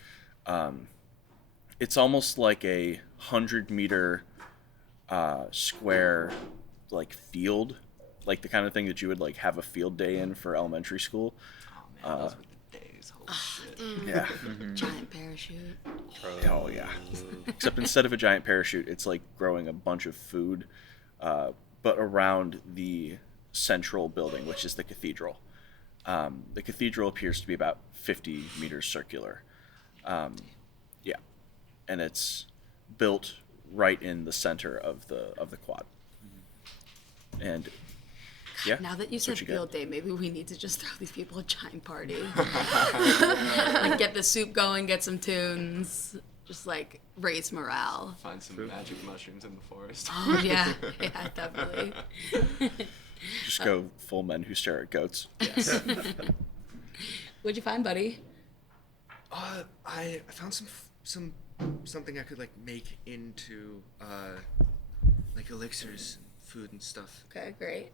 it's almost like a 100-meter square, like field, like the kind of thing that you would like have a field day in for elementary school. Oh man, those were the days. Holy shit. Yeah. Giant parachute. Oh yeah. Except instead of a giant parachute, it's like growing a bunch of food, but around the central building, which is the cathedral. The cathedral appears to be about 50 meters circular. Yeah, and it's built right in the center of the quad. And yeah. Now that you that's what said you field get. day, maybe we need to just throw these people a giant party. Like get the soup going, get some tunes, just like raise morale. Find some magic mushrooms in the forest. Oh yeah, yeah, definitely. Just go full men who stare at goats. Yes. What'd you find, buddy? I found something I could like make into like elixirs, food and stuff. Okay, great.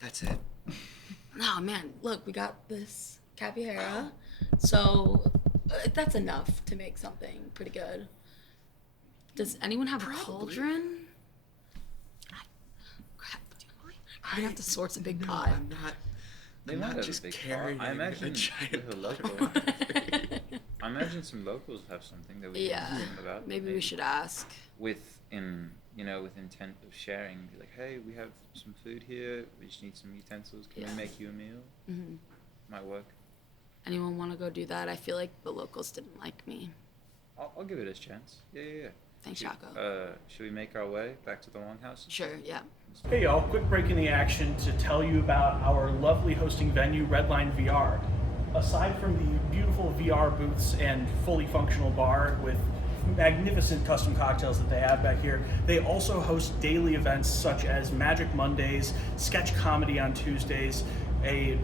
That's it. Oh man, look, we got this capybara, so that's enough to make something pretty good. Does anyone have a cauldron? Crap, I'm gonna have to sort some big No, pot. I'm not. They I'm might not have a just big carrying pot. I imagine a giant with a local. pot. I imagine some locals have something that we Yeah, can ask them about. maybe we should ask. with intent of sharing. Be like, hey, we have some food here. We just need some utensils. Can Yeah. we make you a meal? Hmm. Might work. Anyone want to go do that? I feel like the locals didn't like me. I'll give it a chance. Yeah. Thanks, Should- Yako. Should we make our way back to the longhouse? Sure, yeah. Hey y'all, quick break in the action to tell you about our lovely hosting venue, Redline VR. Aside from the beautiful VR booths and fully functional bar with magnificent custom cocktails that they have back here, they also host daily events such as Magic Mondays, sketch comedy on Tuesdays, a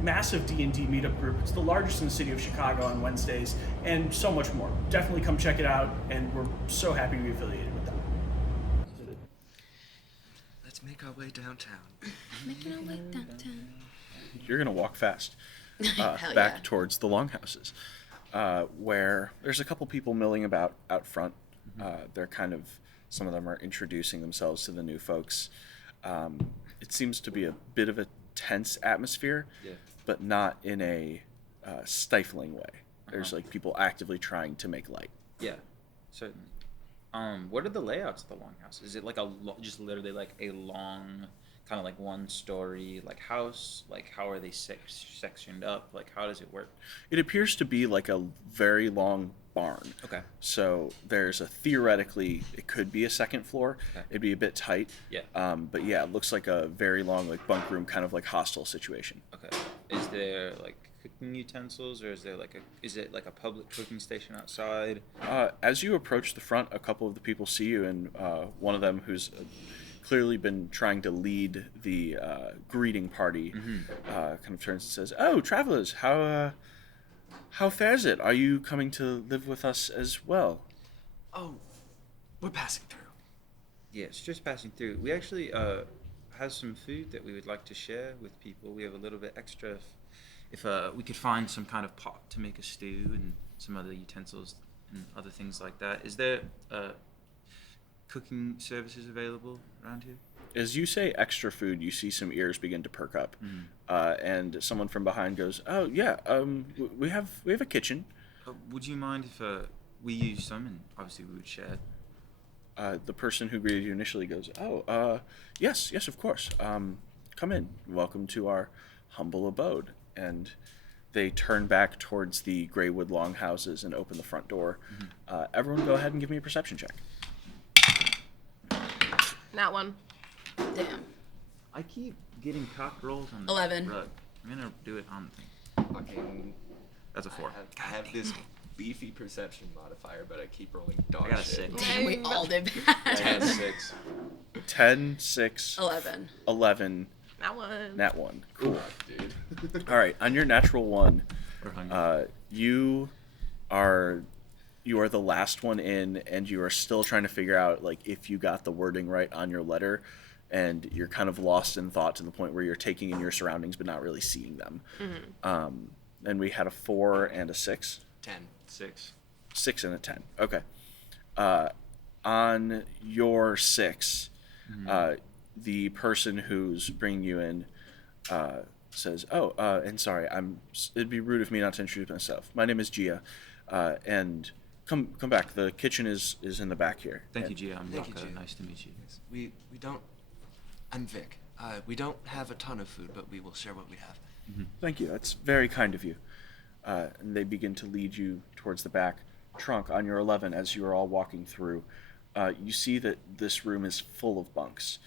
massive D&D meetup group. It's the largest in the city of Chicago on Wednesdays, and so much more. Definitely come check it out, and we're so happy to be affiliated with them. Let's make our way downtown. Making our way downtown. You're gonna walk fast Hell back yeah. towards the longhouses, where there's a couple people milling about out front. They're kind of, some of them are introducing themselves to the new folks. It seems to be a bit of a tense atmosphere, Yeah. but not in a stifling way. There's like people actively trying to make light. Yeah, certainly. What are the layouts of the longhouse? Is it like just literally like a long, kind of like one story like house? Like how are they sectioned up? Like how does it work? It appears to be like a very long barn. Okay. So there's theoretically, it could be a second floor. Okay. It'd be a bit tight. Yeah. But yeah, it looks like a very long like bunk room, kind of like hostel situation. Okay. Is there like cooking utensils, or is it like a public cooking station outside? As you approach the front, a couple of the people see you, and one of them, who's clearly been trying to lead the greeting party, kind of turns and says, "Oh, travelers, how fares it? Are you coming to live with us as well?" Oh, we're passing through. Yes, just passing through. We actually have some food that we would like to share with people. We have a little bit extra. If we could find some kind of pot to make a stew and some other utensils and other things like that. Is there cooking services available around here? As you say extra food, you see some ears begin to perk up, and someone from behind goes, "Oh yeah, we have a kitchen." Would you mind if we use some, and obviously we would share? the person who greeted you initially goes, "Oh, yes, of course. Come in. Welcome to our humble abode." And they turn back towards the Greywood longhouses and open the front door. Everyone go ahead and give me a perception check. That one. Damn. I keep getting cock rolls on the 11. rug. I'm gonna do it on the thing. Fucking. That's a 4. I have this beefy perception modifier, but I keep rolling dog I got a shit. 6. Damn, we all did I bad. had 6. 10, 6, 11. 11, That one. nat 1. Cool. Dude. All right, on your natural 1, We're hungry. you are the last one in, and you are still trying to figure out like if you got the wording right on your letter, and you're kind of lost in thought to the point where you're taking in your surroundings but not really seeing them. And we had a 4 and a 6. 10. 6. 6 and a 10. Okay. On your 6, the person who's bringing you in says, "Oh, and sorry, it'd be rude of me not to introduce myself. My name is Gia, and come back. The kitchen is in the back here." Thank And- you, Gia. I'm Thank you, Rocco. Gia. Nice to meet you. Yes, we don't. I'm Vic. We don't have a ton of food, but we will share what we have. Thank you. That's very kind of you. And they begin to lead you towards the back. Tronc, on your 11, as you are all walking through, you see that this room is full of bunks.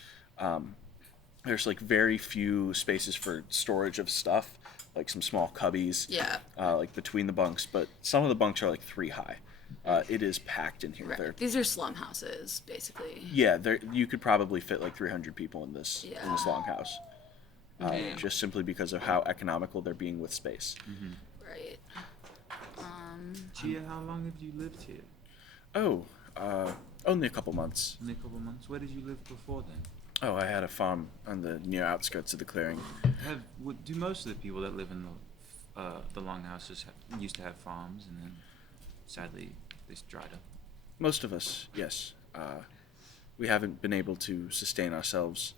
There's like very few spaces for storage of stuff, like some small cubbies, Yeah. like between the bunks, but some of the bunks are like 3 high. It is packed in here. Right. These are slum houses, basically. Yeah, you could probably fit like 300 people in this Yeah. longhouse, just simply because of how economical they're being with space. Right. Gia, how long have you lived here? Oh, only a couple months. Only a couple months. Where did you live before then? Oh, I had a farm on the near outskirts of the clearing. Do most of the people that live in the longhouses used to have farms, and then sadly they dried up? Most of us, yes. We haven't been able to sustain ourselves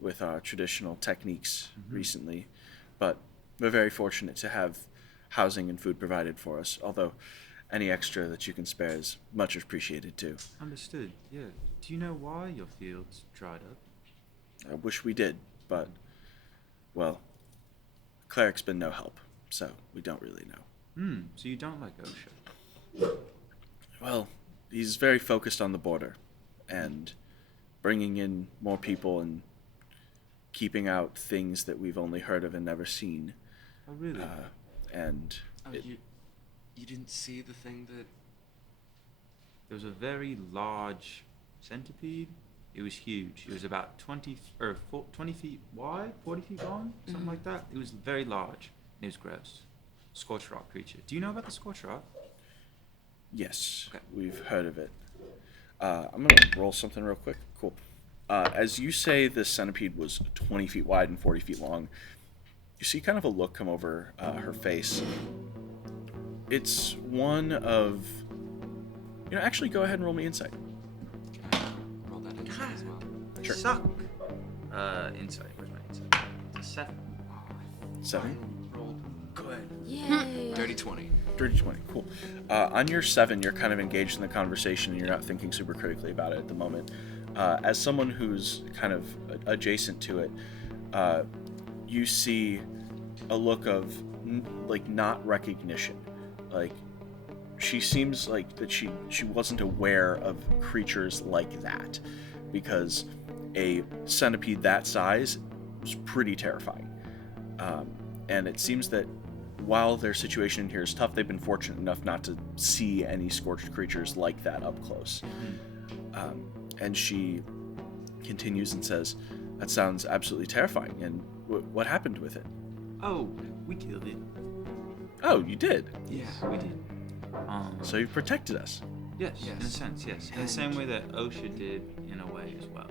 with our traditional techniques recently, but we're very fortunate to have housing and food provided for us, although any extra that you can spare is much appreciated too. Understood. Yeah. Do you know why your fields dried up? I wish we did, but, well, cleric's been no help, so we don't really know. So you don't like OSHA? Well, he's very focused on the border and bringing in more people and keeping out things that we've only heard of and never seen. Oh, really? And Oh, you didn't see the thing that? There was a very large centipede. It was huge. It was about 20 feet wide, 40 feet long, something like that. It was very large. It was gross. Scorched rock creature. Do you know about the scorched rock? yes, Okay. we've heard of it. I'm going to roll something real quick. Cool. As you say this centipede was 20 feet wide and 40 feet long, you see kind of a look come over her face. It's one of... actually go ahead and roll me insight. Roll that in as well. Sure. Suck. Insight. Where's my insight? It's a 7. 7. Rolled good. Yay. Dirty 20. Dirty 20, cool. On your 7, you're kind of engaged in the conversation and you're not thinking super critically about it at the moment. As someone who's kind of adjacent to it, you see a look of not recognition. Like, she seems like that she wasn't aware of creatures like that, because a centipede that size was pretty terrifying. And it seems that while their situation in here is tough, they've been fortunate enough not to see any scorched creatures like that up close. And she continues and says, "That sounds absolutely terrifying. And what happened with it?" Oh, we killed it. "Oh, you did? Yeah, we did. So you protected us." Yes, in a Yes. sense, yes. In the And- same way that OSHA did in a way as well.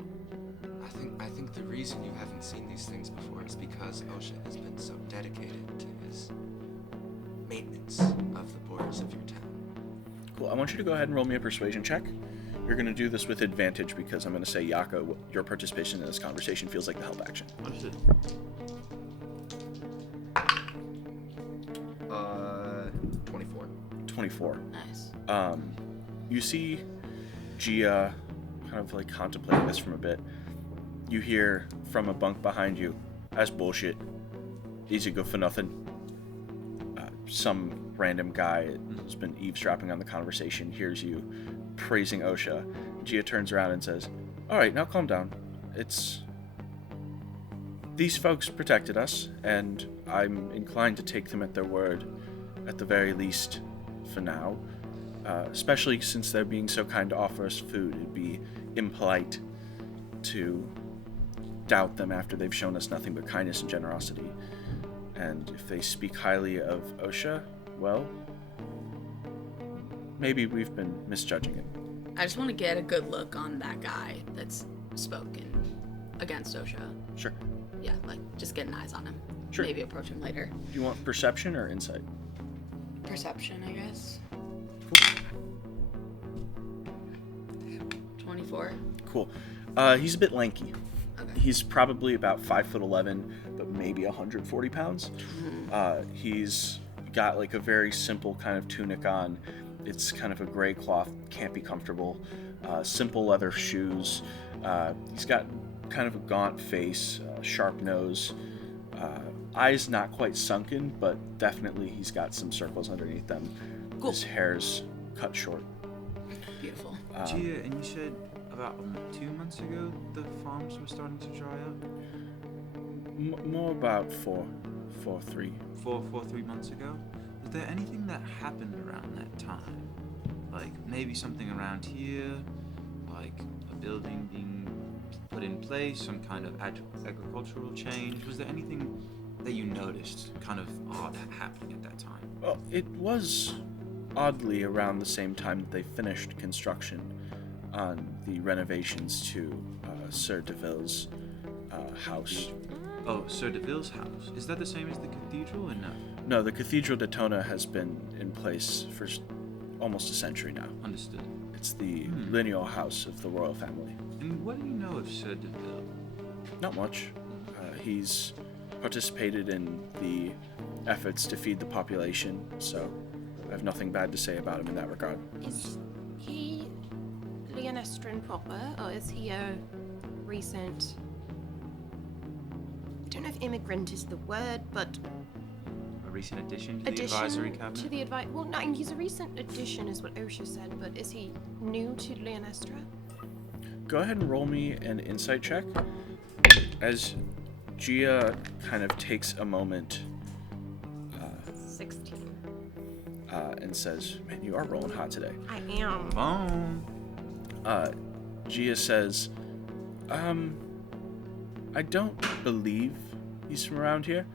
I think the reason you haven't seen these things before is because OSHA has been so dedicated to his maintenance of the borders of your town. Cool. I want you to go ahead and roll me a persuasion check. You're going to do this with advantage because I'm going to say, Yako, your participation in this conversation feels like the help action. Understood. 24. 24. Nice. You see Gia, kind of like contemplating this from a bit, you hear from a bunk behind you, "That's bullshit. Easy good for nothing." Some random guy who's been eavesdropping on the conversation hears you praising OSHA. Gia turns around and says, "All right, now calm down. These folks protected us, and I'm inclined to take them at their word, at the very least, for now. Especially since they're being so kind to offer us food. It'd be impolite to doubt them after they've shown us nothing but kindness and generosity. And if they speak highly of OSHA, well, maybe we've been misjudging it." I just want to get a good look on that guy that's spoken against OSHA. Sure. Yeah, like just getting eyes on him. Sure. Maybe approach him later. Do you want perception or insight? Perception, I guess. Cool. 24. Cool. He's a bit lanky. Okay. He's probably about 5'11", but maybe 140 pounds. He's got like a very simple kind of tunic on. It's kind of a gray cloth, can't be comfortable. Simple leather shoes. He's got kind of a gaunt face, sharp nose. Eyes not quite sunken, but definitely he's got some circles underneath them. Cool. His hair's cut short. Beautiful. Gia, and you said about 2 months ago the farms were starting to dry up? More about 3 3 months ago? Was there anything that happened around that time? Like maybe something around here, like a building being put in place, some kind of agricultural change? Was there anything that you noticed kind of odd happening at that time? Well, it was oddly around the same time that they finished construction on the renovations to Sir DeVille's house. Oh, Sir DeVille's house. Is that the same as the cathedral or no? No, the Cathedral de Tona has been in place for almost a century now. Understood. It's the lineal house of the royal family. And what do you know of Sir DeVille? Not much. He's participated in the efforts to feed the population, so I have nothing bad to say about him in that regard. Is he Leonestran proper, or is he a recent... I don't know if immigrant is the word, but... A recent addition to the advisory cabinet? To the well, no, he's a recent addition is what OSHA said, but is he new to Leonestra? Go ahead and roll me an insight check. As Gia kind of takes a moment 16. and says, "Man, you are rolling hot today." I am. Boom. Gia says, I don't believe he's from around here,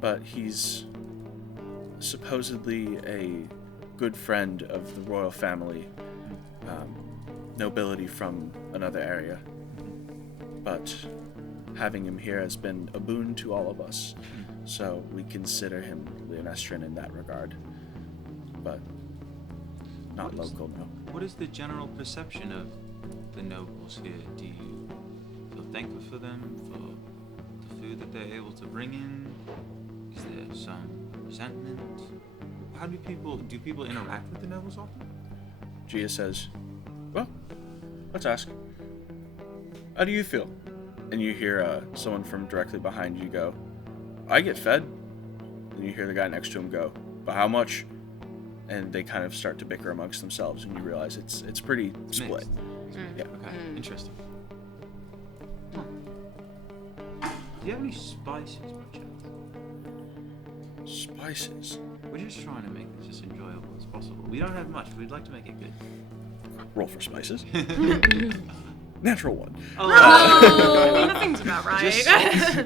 but he's supposedly a good friend of the royal family, nobility from another area. But having him here has been a boon to all of us, so we consider him Leonestran in that regard, but not local, no. What is the general perception of the nobles here? Do you feel thankful for them, for the food that they're able to bring in? Is there some resentment? How do people interact with the nobles often? Gia says, "Well, let's ask. How do you feel?" And you hear someone from directly behind you go, "I get fed." And you hear the guy next to him go, "But how much?" And they kind of start to bicker amongst themselves, and you realize it's pretty split. Yeah. Okay, interesting. Do you have any spices, by chance? Spices. We're just trying to make this as enjoyable as possible. We don't have much, but we'd like to make it good. Roll for spices. Natural one. Oh, nothing's about right.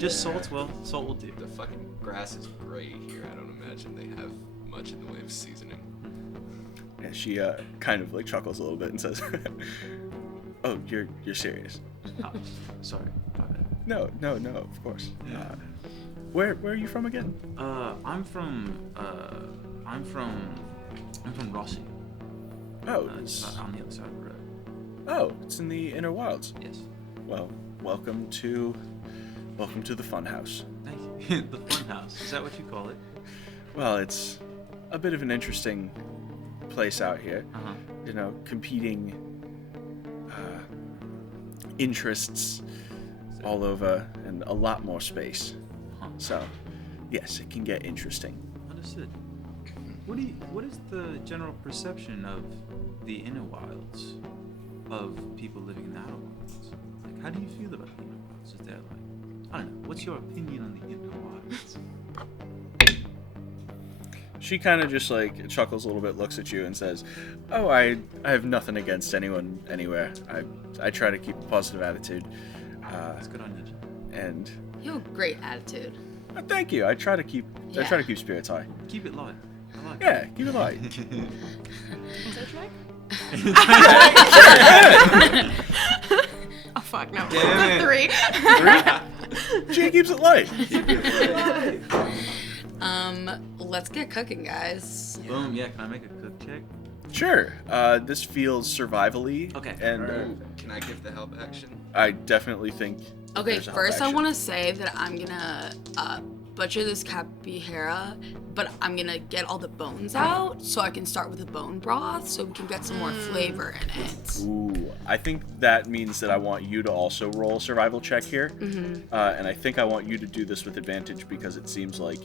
Just salt. Well, salt will do. The fucking grass is gray here. I don't imagine they have much in the way of seasoning. Yeah, she kind of like chuckles a little bit and says, "Oh, you're serious?" Oh, sorry. My bad. No, of course. Where are you from again? I'm from Rossi. Oh, It's on the other side of the road. Oh, it's in the inner wilds. Yes. Well, welcome to the fun house. Thank you. The fun house. Is that what you call it? Well, it's a bit of an interesting place out here. Uh-huh. You know, competing interests all over and a lot more space. So, yes, it can get interesting. Understood. What is the general perception of the inner wilds, of people living in the outer wilds? Like, how do you feel about the inner wilds? Is there like, I don't know, what's your opinion on the inner wilds? She kind of just like chuckles a little bit, looks at you, and says, "Oh, I have nothing against anyone anywhere. I try to keep a positive attitude." That's good on you, Jim. And You have a great attitude. thank you. I try to keep spirits high. Keep it light. I like Yeah, keep it light. Is that Shrek? Oh fuck, no. Damn it. 3. She keeps it light. Let's get cooking, guys. it. Boom, yeah, can I make a cook check? Sure. This feels survivally. Okay. And Can I give the help action? I definitely think. Okay, there's a help first I action. want to say that I'm gonna butcher this capybara, but I'm gonna get all the bones out so I can start with the bone broth so we can get some more flavor in it. Ooh, I think that means that I want you to also roll a survival check here. Mm-hmm. And I think I want you to do this with advantage because it seems like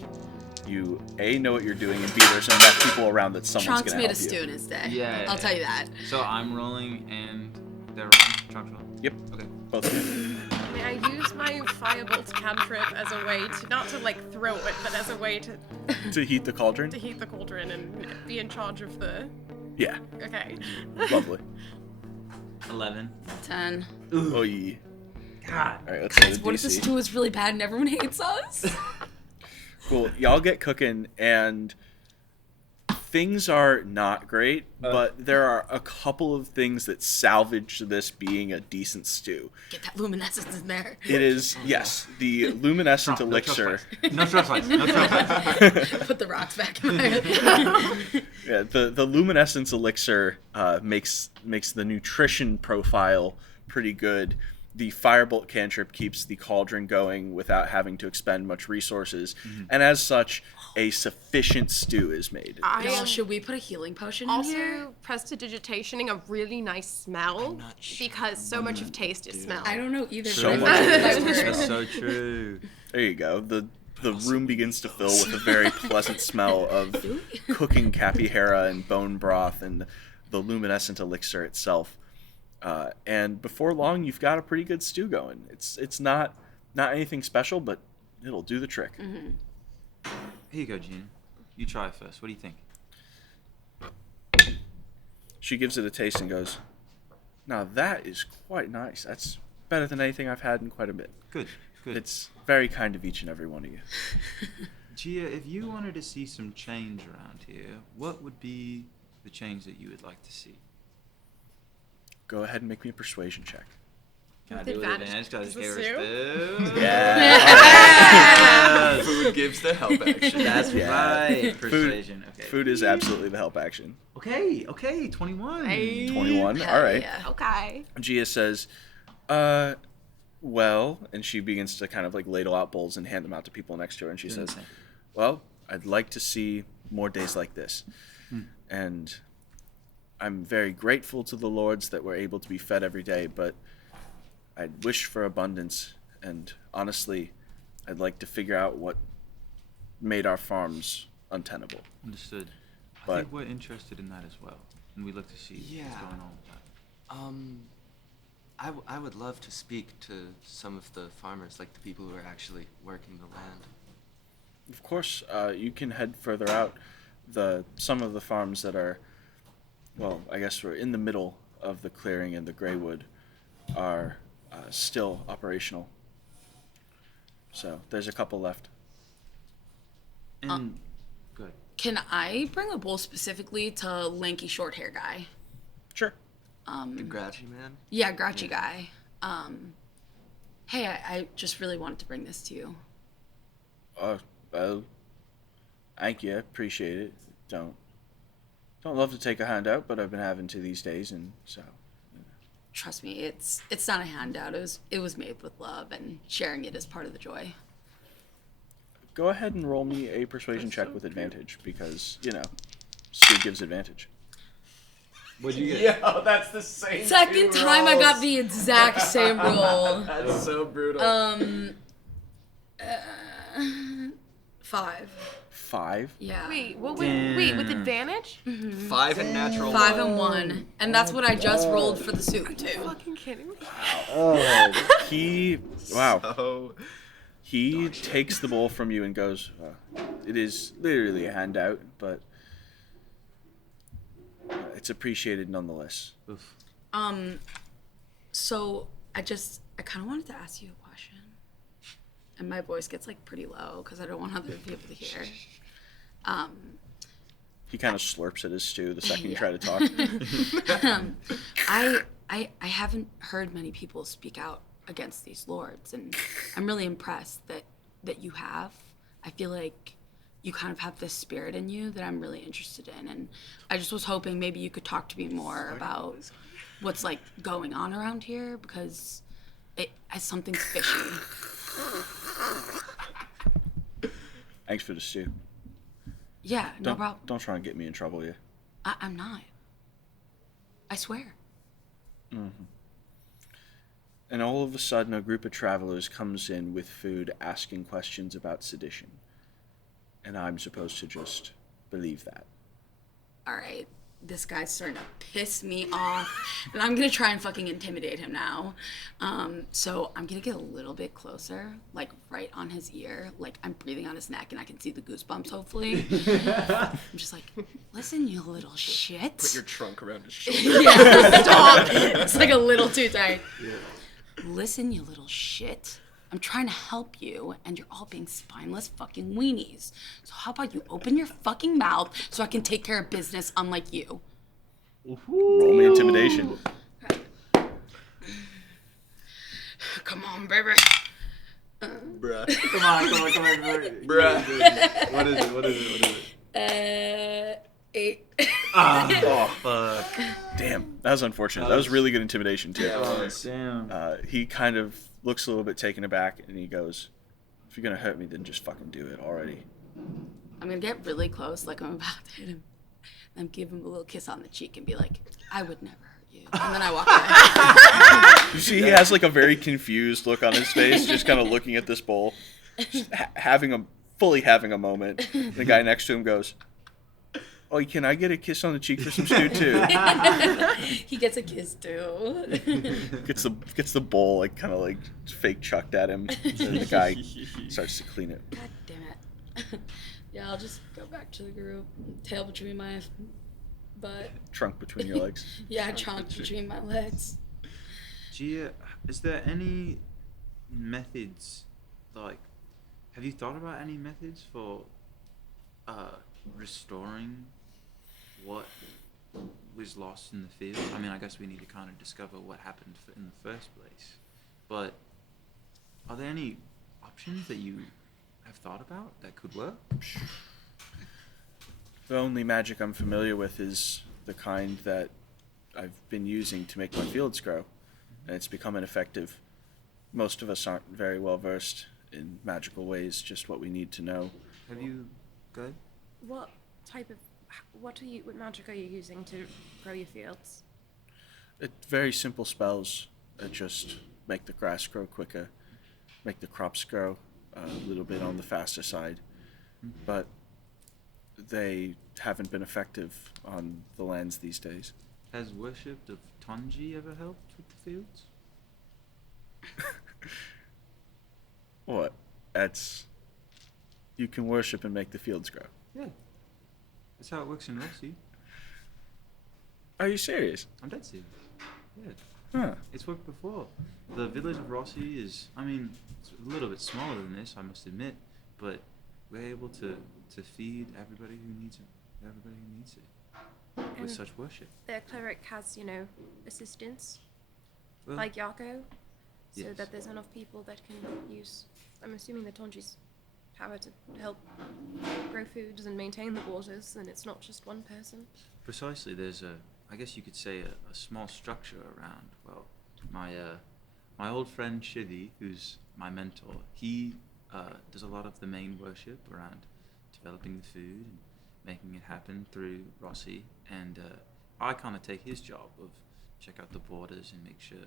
you A, know what you're doing, and B, there's enough people around that someone's Tronc's going made to a help you. stew in his day. Yeah, I'll tell you that. So I'm rolling and they're rolling. Trump's rolling. Yep, Okay. both of you. May I use my firebolt cantrip as a way to, not to like throw it, but as a way to To heat the cauldron? heat the cauldron and be in charge of the... Yeah, Okay. lovely. 11. 10. Oh, yeah. God. All right, let's set a What if the DC. stew is really bad and everyone hates us? Cool. Y'all get cooking, and things are not great, but there are a couple of things that salvage this being a decent stew. Get that luminescence in there. It is, yes, the luminescent No elixir. No trust lights. No trust lights. Put the rocks back in there. Yeah, the luminescence elixir makes the nutrition profile pretty good. The firebolt cantrip keeps the cauldron going without having to expend much resources, and as such, a sufficient stew is made. I Y'all, am should we put a healing potion in here? also prestidigitationing a really nice smell because so much of taste is smell. I don't know either. So but much. I like that That's word. so true. There you go. The room begins to fill with a very pleasant smell of cooking capybara and bone broth and the luminescent elixir itself. And before long, you've got a pretty good stew going. It's not anything special, but it'll do the trick. Here you go, Gene. You try it first. What do you think? She gives it a taste and goes, "Now that is quite nice. That's better than anything I've had in quite a bit. Good. Good. It's very kind of each and every one of you." Gia, if you wanted to see some change around here, what would be the change that you would like to see? Go ahead and make me a persuasion check. Can I With do it with advantage, advantage? Because because gave the her stew? Yeah. Food gives the help action. That's Yeah. right. Persuasion. Okay. Food is absolutely the help action. Okay. 21. Hey. 21. Hell All right. yeah. Okay. Gia says, well, and she begins to kind of like ladle out bowls and hand them out to people next to her, and she says, well, I'd like to see more days like this. And I'm very grateful to the lords that we're able to be fed every day, but I'd wish for abundance, and honestly, I'd like to figure out what made our farms untenable. Understood. I But- think we're interested in that as well, and we look to see what's Yeah. going on with that. I would love to speak to some of the farmers, like the people who are actually working the land. Of course, you can head further out. Some of the farms that are, well, I guess we're in the middle of the clearing and the Greywood are still operational. So there's a couple left. And good. Can I bring a bowl specifically to lanky short hair guy? Sure. The grouchy man? Yeah, grouchy guy. Hey, I just really wanted to bring this to you. Well, thank you. Appreciate it. Don't love to take a handout, but I've been having to these days, and so. Trust me, it's not a handout. It was made with love, and sharing it is part of the joy. Go ahead and roll me a persuasion check with advantage because, stew gives advantage. What'd you get? Yo, that's the same. Second two time I got rolls. the exact same roll. That's so brutal. 5. 5. Yeah. Wait, what? Damn. Wait, with advantage? 5 and natural 5 one. and 1, and that's what I just rolled for the soup too. Fucking kidding me? He wow. Oh, He takes the bowl from you and goes, "It is literally a handout, but it's appreciated nonetheless." Oof. So I kind of wanted to ask you a question, and my voice gets like pretty low because I don't want other people to hear. He kind of slurps at his stew the second you Yeah. try to talk. I haven't heard many people speak out against these lords, and I'm really impressed that you have. I feel like you kind of have this spirit in you that I'm really interested in, and I just was hoping maybe you could talk to me more about what's like going on around here, because something's fishy. Thanks for the stew. Yeah, no problem. Don't try and get me in trouble, yeah. I'm not. I swear. And all of a sudden, a group of travelers comes in with food, asking questions about sedition. And I'm supposed to just believe that. All right, this guy's starting to piss me off, and I'm gonna try and fucking intimidate him now. So I'm gonna get a little bit closer, like right on his ear, like I'm breathing on his neck, and I can see the goosebumps. Hopefully, I'm just like, listen, you little shit. put your trunk around his shoulder. Yeah, stop. It's like a little too tight. Listen, you little shit. I'm trying to help you, and you're all being spineless fucking weenies. So how about you open your fucking mouth so I can take care of business unlike you? Roll me intimidation. Come on, baby. Bruh. Come on. Bruh. What is it? 8. Oh, Fuck. damn. That was unfortunate. That was really good intimidation, too. Oh, damn. He kind of looks a little bit taken aback, and he goes, "If you're going to hurt me, then just fucking do it already." I'm gonna get really close, like I'm about to hit him. Then give him a little kiss on the cheek and be like, I would never hurt you. And then I walk away. You see, he has like a very confused look on his face, just kind of looking at this bowl, just fully having a moment. The guy next to him goes, "Oh, can I get a kiss on the cheek for some stew too?" He gets a kiss too. Gets the bowl like kind of like fake chucked at him, and the guy starts to clean it. God damn it. Yeah, I'll just go back to the group. Tail between my butt. Trunk between your legs. Yeah, trunk between my legs. Gia, is there any methods, like, have you thought about any methods for restoring what was lost in the field? I mean, I guess we need to kind of discover what happened in the first place. But are there any options that you have thought about that could work? The only magic I'm familiar with is the kind that I've been using to make my fields grow, and it's become ineffective. Most of us aren't very well versed in magical ways, just what we need to know. Have you, go ahead. What magic are you using to grow your fields? It's very simple spells that just make the grass grow quicker, make the crops grow a little bit on the faster side, but they haven't been effective on the lands these days. Has worship of Tonji ever helped with the fields? What? You can worship and make the fields grow. Yeah. That's how it works in Rossi. Are you serious? I'm dead serious. Yeah. Huh. It's worked before. The village of Rossi is, I mean, it's a little bit smaller than this, I must admit, but we're able to feed everybody who needs it. With And such worship. the cleric has, assistance, Well, like Yako, so yes. that there's enough people that can use, I'm assuming the Tonji's power to help grow foods and maintain the waters, and it's not just one person. Precisely, there's I guess you could say a small structure around, well, my old friend Shidi, who's my mentor, he does a lot of the main worship around developing the food and making it happen through Rossi, and I kind of take his job of check out the borders and make sure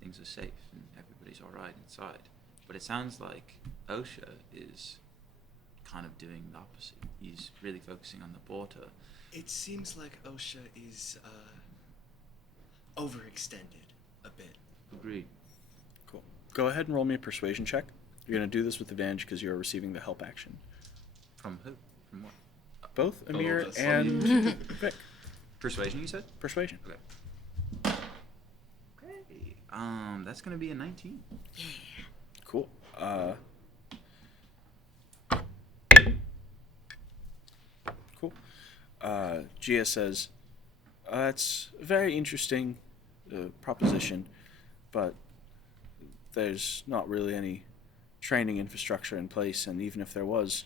things are safe and everybody's all right inside. But it sounds like OSHA is kind of doing the opposite. He's really focusing on the border. It seems like OSHA is overextended a bit. Agreed. Cool. Go ahead and roll me a persuasion check. You're going to do this with advantage because you're receiving the help action. From who? From what? Both of Emyr us. and Vic. Persuasion, you said? Persuasion. Okay. Okay. That's gonna be a 19. Cool. Cool. Gia says, it's a very interesting proposition, but there's not really any training infrastructure in place, and even if there was,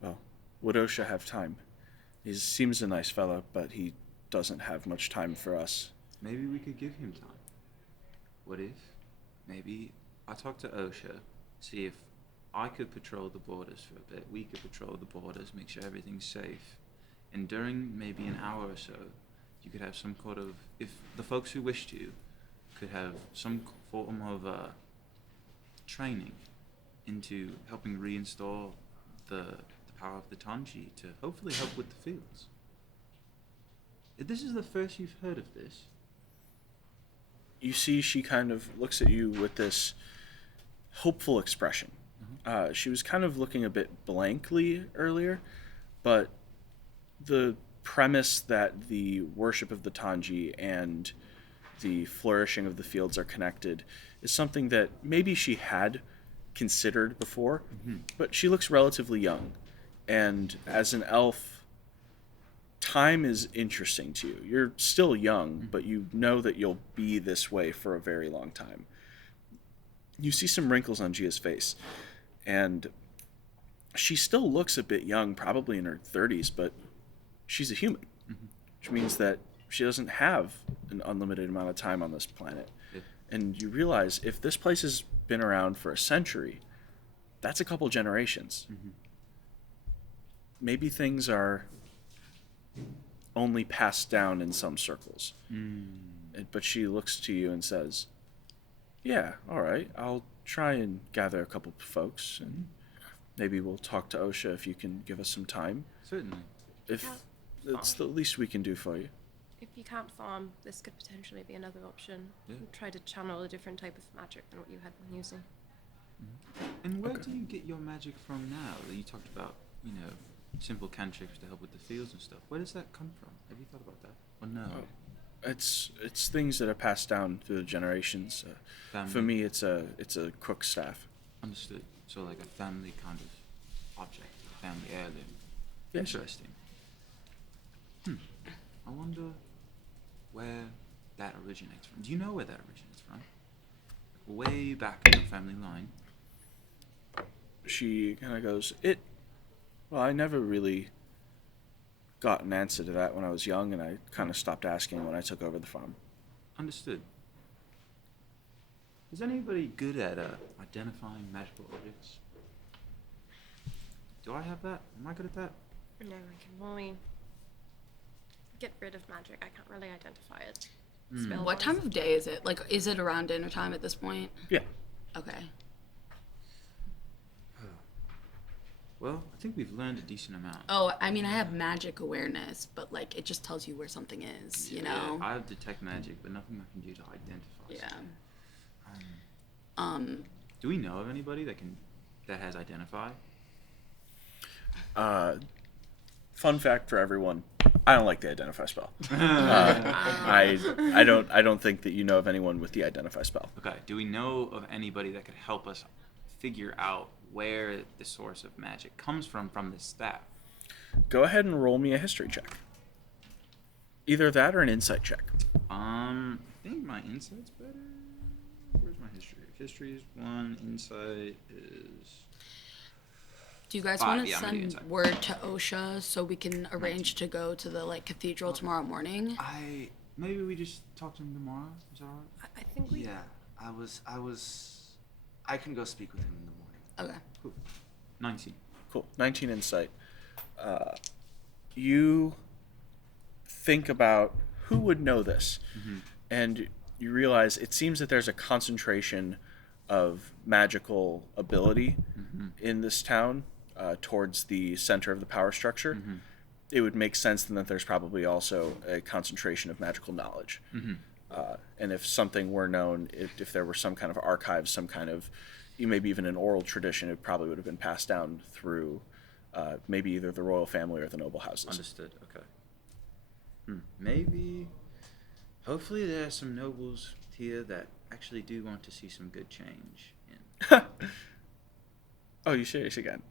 well, would OSHA have time? He seems a nice fellow, but he doesn't have much time for us. Maybe we could give him time. What if? Maybe I talk to OSHA, see if I could patrol the borders for a bit. We could patrol the borders, make sure everything's safe. And during maybe an hour or so, you could have some kind of, if the folks who wish to, could have some form of training into helping reinstall the power of the Tanji to hopefully help with the fields. If this is the first you've heard of this, You see she kind of looks at you with this hopeful expression. She was kind of looking a bit blankly earlier, but the premise that the worship of the Tanji and the flourishing of the fields are connected is something that maybe she had considered before, but she looks relatively young. And as an elf, time is interesting to you. You're still young, but you know that you'll be this way for a very long time. You see some wrinkles on Gia's face, and she still looks a bit young, probably in her 30s, but she's a human, which means that she doesn't have an unlimited amount of time on this planet. Yeah. And you realize if this place has been around for a century, that's a couple generations. Maybe things are only passed down in some circles. But she looks to you and says, yeah, all right, I'll try and gather a couple folks, and maybe we'll talk to OSHA if you can give us some time. certainly. If it's the least we can do for you. If you can't farm, this could potentially be another option. Yeah. Try to channel a different type of magic than what you had been using. And where Okay. do you get your magic from now? You talked about, simple cantrips to help with the fields and stuff. Where does that come from? Have you thought about that? Or no? It's things that are passed down through the generations. For Family. me, it's a cook staff. Understood. So like a family kind of object, a family heirloom. Yes. Interesting. I wonder where that originates from. Do you know where that originates from? Way back in the family line. She kind of goes, well, I never really got an answer to that when I was young, and I kind of stopped asking when I took over the farm. Understood. Is anybody good at identifying magical objects? Do I have that? Am I good at that? No, I can only get rid of magic. I can't really identify it. Spell What time of day is it? Like, is it around dinner time at this point? Yeah. Okay. Well, I think we've learned a decent amount. Oh, I mean, I have magic awareness, but like, it just tells you where something is, you know? I have detect magic, but nothing I can do to identify. Yeah. stuff. Do we know of anybody that has identify? Fun fact for everyone: I don't like the identify spell. I don't think that you know of anyone with the identify spell. Okay. Do we know of anybody that could help us figure out where the source of magic comes from this staff? Go ahead and roll me a history check. Either that or an insight check. I think my insight's better. Where's my history? History is 1. Insight is. Do you guys Five, want to yeah, I'm gonna do send inside. word to OSHA so we can arrange to go to the cathedral tomorrow morning? Maybe we just talk to him tomorrow. Is that alright? I think we. Yeah, I can go speak with him in the morning. Okay. Cool. 19. Cool. 19 insight. You think about who would know this? And you realize it seems that there's a concentration of magical ability in this town towards the center of the power structure. It would make sense then that there's probably also a concentration of magical knowledge. And if something were known, if there were some kind of archive, some kind of, maybe even an oral tradition, it probably would have been passed down through maybe either the royal family or the noble houses. Understood. Okay. Maybe. Hopefully, there are some nobles here that actually do want to see some good change. Oh, you serious again?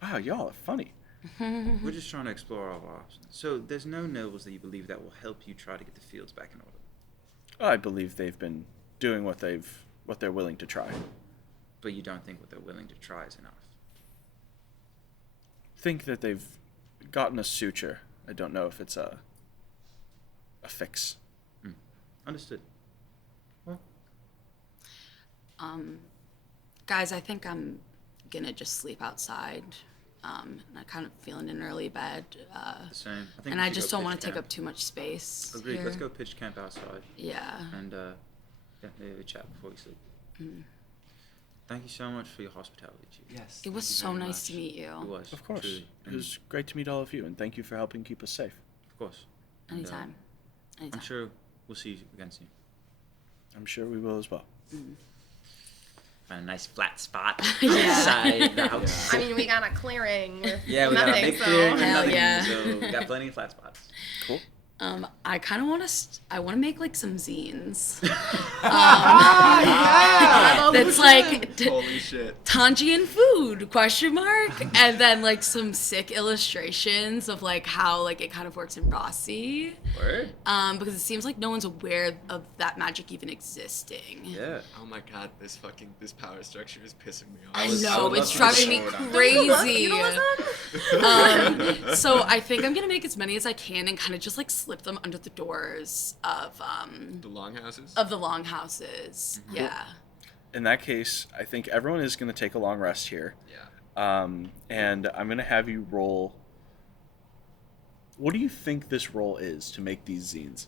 Wow, y'all are funny. We're just trying to explore all our options. So, there's no nobles that you believe that will help you try to get the fields back in order? I believe they've been doing what they're willing to try. But you don't think what they're willing to try is enough? Think that they've gotten a suture. I don't know if it's a fix. Understood. Well, Guys, I think I'm gonna just sleep outside. I'm kind of feeling an early bed. the same. I think And we I should just go don't want pitch to take camp. up too much space. Agreed. here. Let's go pitch camp outside. Yeah. And maybe we chat before we sleep. Thank you so much for your hospitality, Chief. Yes. It was thank you so very nice to much. meet you. It was. Of course. Truly. It was great to meet all of you, and thank you for helping keep us safe. Of course. And, Anytime. Anytime. I'm sure we'll see you again soon. I'm sure we will as well. Find a nice flat spot Yeah. outside the house. I mean, we got a clearing with Yeah, we got a nothing, big so. clearing and Hell nothing, yeah. so we got plenty of flat spots. Cool. I kind of want to. I want to make like some zines. That's like Holy shit. Tangian food ? And then like some sick illustrations of like how like it kind of works in Rossi. Word? Because it seems like no one's aware of that magic even existing. Yeah. Oh my god, this power structure is pissing me off. I would know, love it's to driving me sword on that. crazy. Feudalism? So I think I'm gonna make as many as I can and kind of just like slip them under the doors of The longhouses? the longhouses. Yeah. In that case, I think everyone is going to take a long rest here. Yeah. And I'm going to have you roll. What do you think this roll is to make these zines?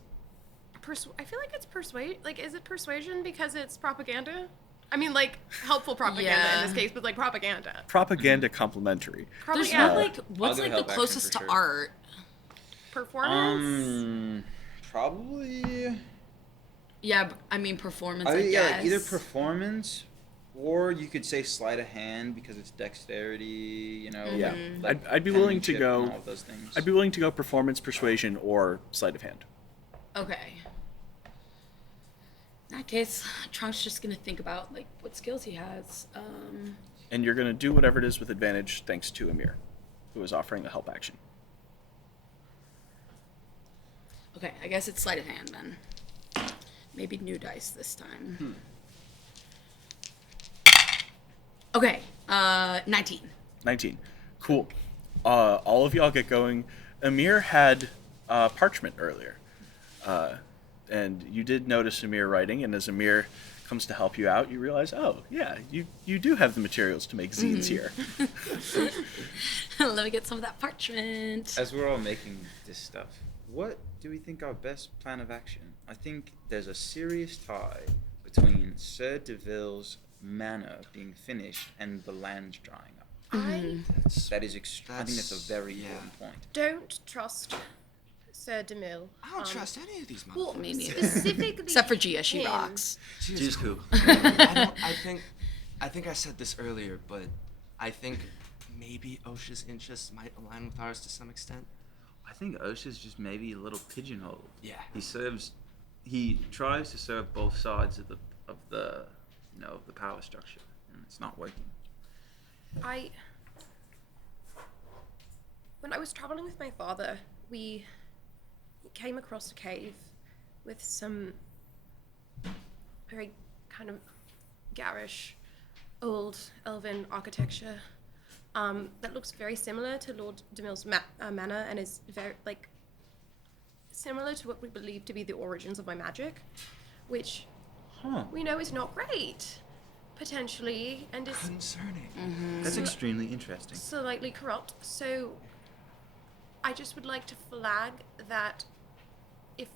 I feel like it's persuade. Like, is it persuasion because it's propaganda? I mean, like helpful propaganda Yeah. in this case, but like propaganda. Propaganda complimentary. There's Propaganda. no like what's go like the help action closest for to sure. art? Performance. Probably. Yeah, I mean performance. I Yeah, guess. either performance, or you could say sleight of hand because it's dexterity. You know. Yeah. like I'd be willing to penmanship go. and all of those things. I'd be willing to go performance, persuasion, or sleight of hand. Okay. In that case, Tronc's just gonna think about like what skills he has. And you're going to do whatever it is with advantage thanks to Emyr, who is offering the help action. Okay, I guess it's sleight of hand then. Maybe new dice this time. Okay, 19. 19. Cool. All of y'all get going. Emyr had parchment earlier. And you did notice Emyr writing, and as Emyr comes to help you out, you realize, oh, yeah, you do have the materials to make zines here. Let me get some of that parchment. As we're all making this stuff, what do we think our best plan of action? I think there's a serious tie between Sir DeVille's manor being finished and the land drying up. I That is I think that's a very yeah. important point. don't trust Sir DeMille. I don't trust any of these motherfuckers. Well, Me neither. specifically Except for Gia, she him. rocks. She's cool. I think I said this earlier, but I think maybe OSHA's interests might align with ours to some extent. I think OSHA's just maybe a little pigeonholed. Yeah. He tries to serve both sides of the power structure, and it's not working. When I was traveling with my father, we came across a cave with some very kind of garish old elven architecture that looks very similar to Lord DeMille's manor and is very similar to what we believe to be the origins of my magic, which we know is not great, potentially, and is Concerning. That's extremely interesting. slightly corrupt. So I just would like to flag that if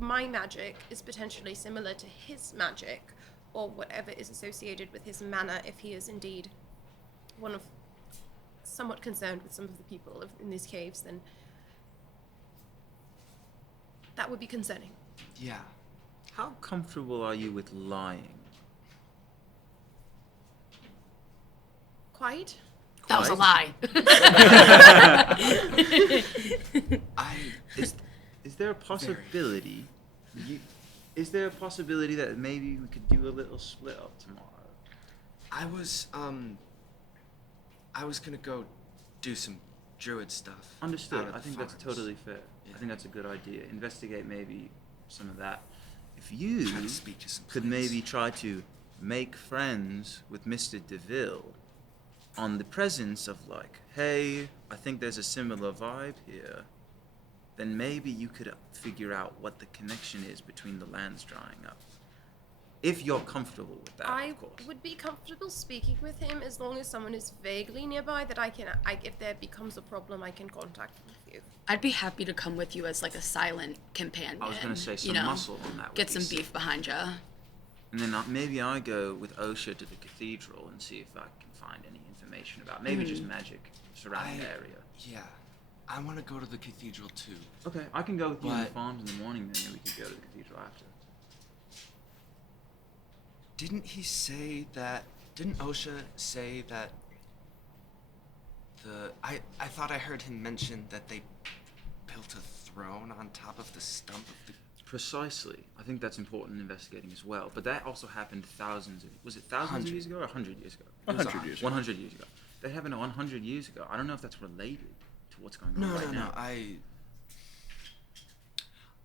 my magic is potentially similar to his magic, or whatever is associated with his mana, if he is indeed one of somewhat concerned with some of the people in these caves, then that would be concerning. Yeah. How comfortable are you with lying? Quite? That was a lie. Is there a possibility? Is there a possibility that maybe we could do a little split up tomorrow? I was gonna go do some druid stuff. Understood. out of I the think that's farms. totally fair. Yeah. I think that's a good idea. Investigate maybe some of that. If you Try to speak to some could police. maybe try to make friends with Mr. DeVille on the presence of like, hey, I think there's a similar vibe here, then maybe you could figure out what the connection is between the lands drying up. If you're comfortable with that, I of course. would be comfortable speaking with him as long as someone is vaguely nearby that if there becomes a problem, I can contact with you. I'd be happy to come with you as like a silent companion. I was gonna say some you know, muscle on that. would Get be some sick. beef behind you. And then maybe I go with OSHA to the cathedral and see if I can find any information about maybe just magic surrounding the area. Yeah. I want to go to the cathedral too. Okay, I can go with you in the But- farms in the morning then, and we could go to the cathedral after. Didn't OSHA say that I thought I heard him mention that they built a throne on top of the stump of the... Precisely. I think that's important in investigating as well. But that also happened was it thousands of years ago or 100 years ago? 100 years ago. 100 years ago. That happened 100 years ago. I don't know if that's related to what's going on No, right now.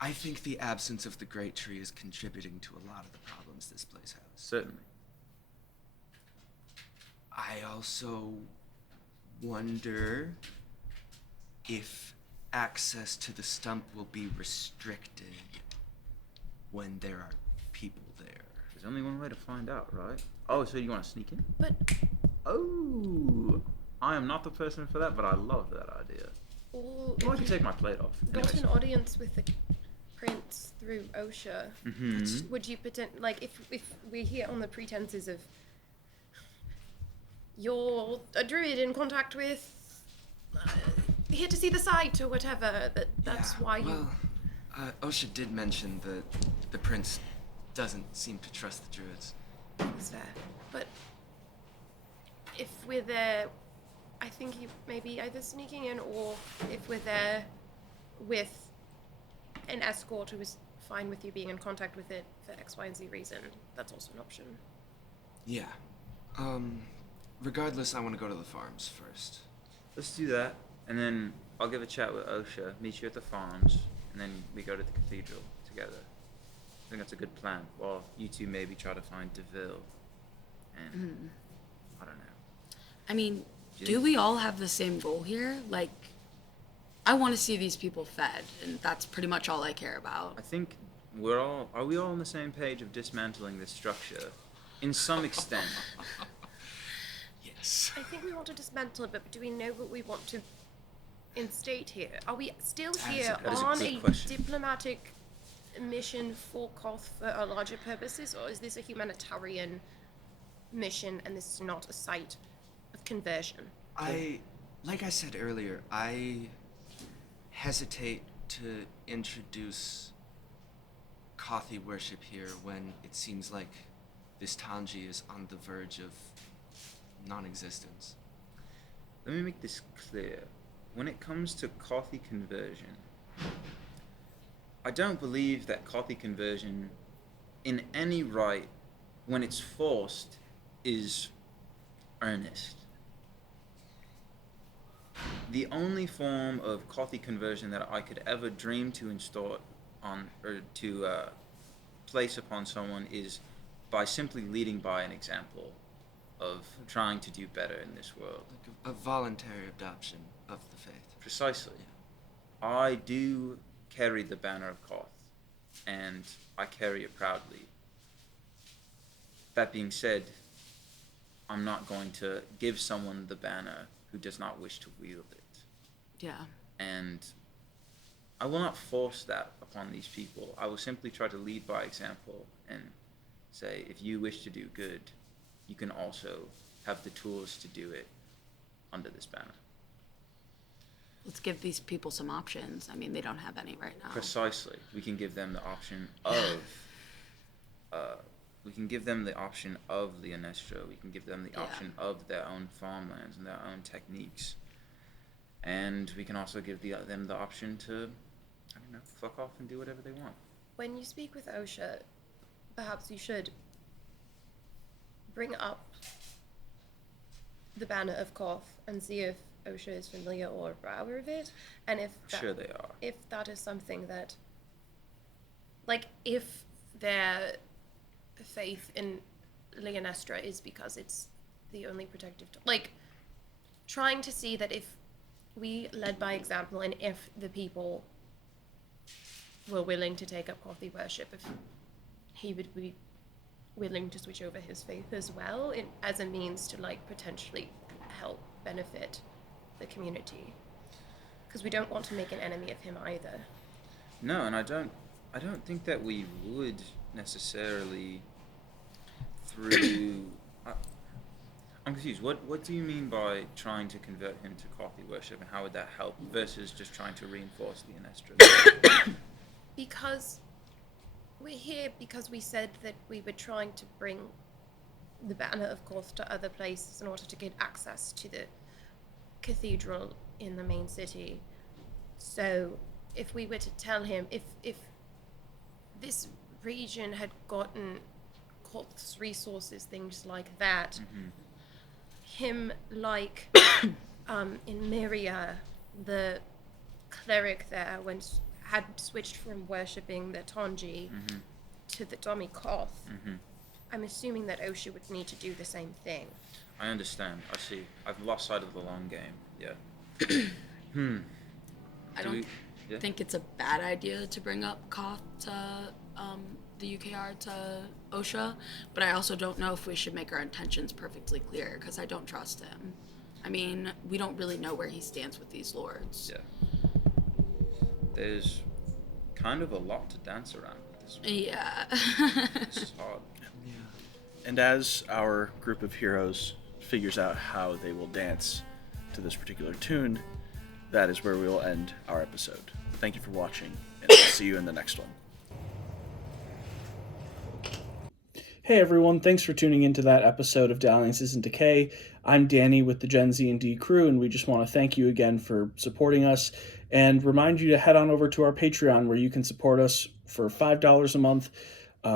I think the absence of the Great Tree is contributing to a lot of the problems this place has. Certainly. I also wonder if access to the stump will be restricted when there are people there. There's only one way to find out, right? Oh, so you want to sneak in? But Oh, I am not the person for that, but I love that idea. all Well, I can take my plate off. got Anyways. an audience with the prince through OSHA. Mhm. Would you if we're here on the pretenses of you're a druid in contact with here to see the site or whatever, that's why you... Well, OSHA did mention that the prince doesn't seem to trust the druids. Is there? But if we're there, I think you maybe either sneaking in, or if we're there with an escort who is fine with you being in contact with it for X, Y, and Z reason, that's also an option. Yeah. Regardless, I want to go to the farms first. Let's do that, and then I'll give a chat with OSHA, meet you at the farms, and then we go to the cathedral together. I think that's a good plan. Well, you two maybe try to find DeVille, and I don't know. I mean, Do do you- we all have the same goal here? Like, I want to see these people fed, and that's pretty much all I care about. I think are we all on the same page of dismantling this structure, in some extent? Yes. I think we want to dismantle it, but do we know what we want to instate here? Are we still That is here that is a on good a question. diplomatic mission for Koth for our larger purposes, or is this a humanitarian mission and this is not a site of conversion? Like I said earlier, I hesitate to introduce Kothi worship here when it seems like this Tanji is on the verge of non-existence. Let me make this clear. When it comes to Kothi conversion, I don't believe that Kothi conversion, in any right, when it's forced, is earnest. The only form of Kothi conversion that I could ever dream to install on, or to place upon someone, is by simply leading by an example of trying to do better in this world. Like a voluntary adoption of the faith. Precisely. I do carry the banner of Koth, and I carry it proudly. That being said, I'm not going to give someone the banner who does not wish to wield it. Yeah. And I will not force that upon these people. I will simply try to lead by example and say, if you wish to do good, you can also have the tools to do it under this banner. Let's give these people some options. I mean, they don't have any right now. Precisely. We can give them the option of Leonestra. We can give them the option of their own farmlands and their own techniques. And we can also give them the option to, I don't know, fuck off and do whatever they want. When you speak with OSHA, perhaps you should bring up the banner of Koth and see if OSHA is familiar or aware of it, and if that, Sure they are. if that is something that, like, if their faith in Leonestra is because it's the only protective, like, trying to see that if we led by example and if the people were willing to take up Kothy worship, if he would be willing to switch over his faith as well, as a means to, like, potentially help benefit the community, because we don't want to make an enemy of him either. No, and I don't think that we would necessarily through. I'm confused. What do you mean by trying to convert him to coffee worship, and how would that help versus just trying to reinforce the Leonestra? Because we're here because we said that we were trying to bring the banner of course to other places in order to get access to the cathedral in the main city. So if we were to tell him, if this region had gotten Koth's resources, things like that, him, like in Myria, the cleric there had switched from worshipping the Tonji to the Domi Koth. I'm assuming that OSHA would need to do the same thing. I understand. I see. I've lost sight of the long game. Yeah. I don't think it's a bad idea to bring up Koth to the UKR to OSHA, but I also don't know if we should make our intentions perfectly clear, because I don't trust him. I mean, we don't really know where he stands with these lords. Yeah. There's kind of a lot to dance around with this one. Yeah. This is hard. And as our group of heroes figures out how they will dance to this particular tune, that is where we will end our episode. Thank you for watching, and we'll see you in the next one. Hey everyone, thanks for tuning into that episode of Dalliances and Decay. I'm Danny with the GenZ&D crew, and we just want to thank you again for supporting us and remind you to head on over to our Patreon, where you can support us for $5 a month,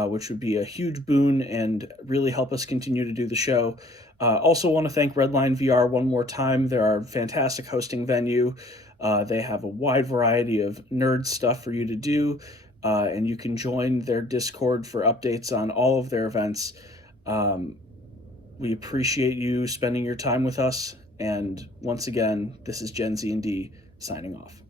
which would be a huge boon and really help us continue to do the show. Also want to thank Redline VR one more time. They're our fantastic hosting venue. They have a wide variety of nerd stuff for you to do. And you can join their Discord for updates on all of their events. We appreciate you spending your time with us. And once again, this is GenZ&D signing off.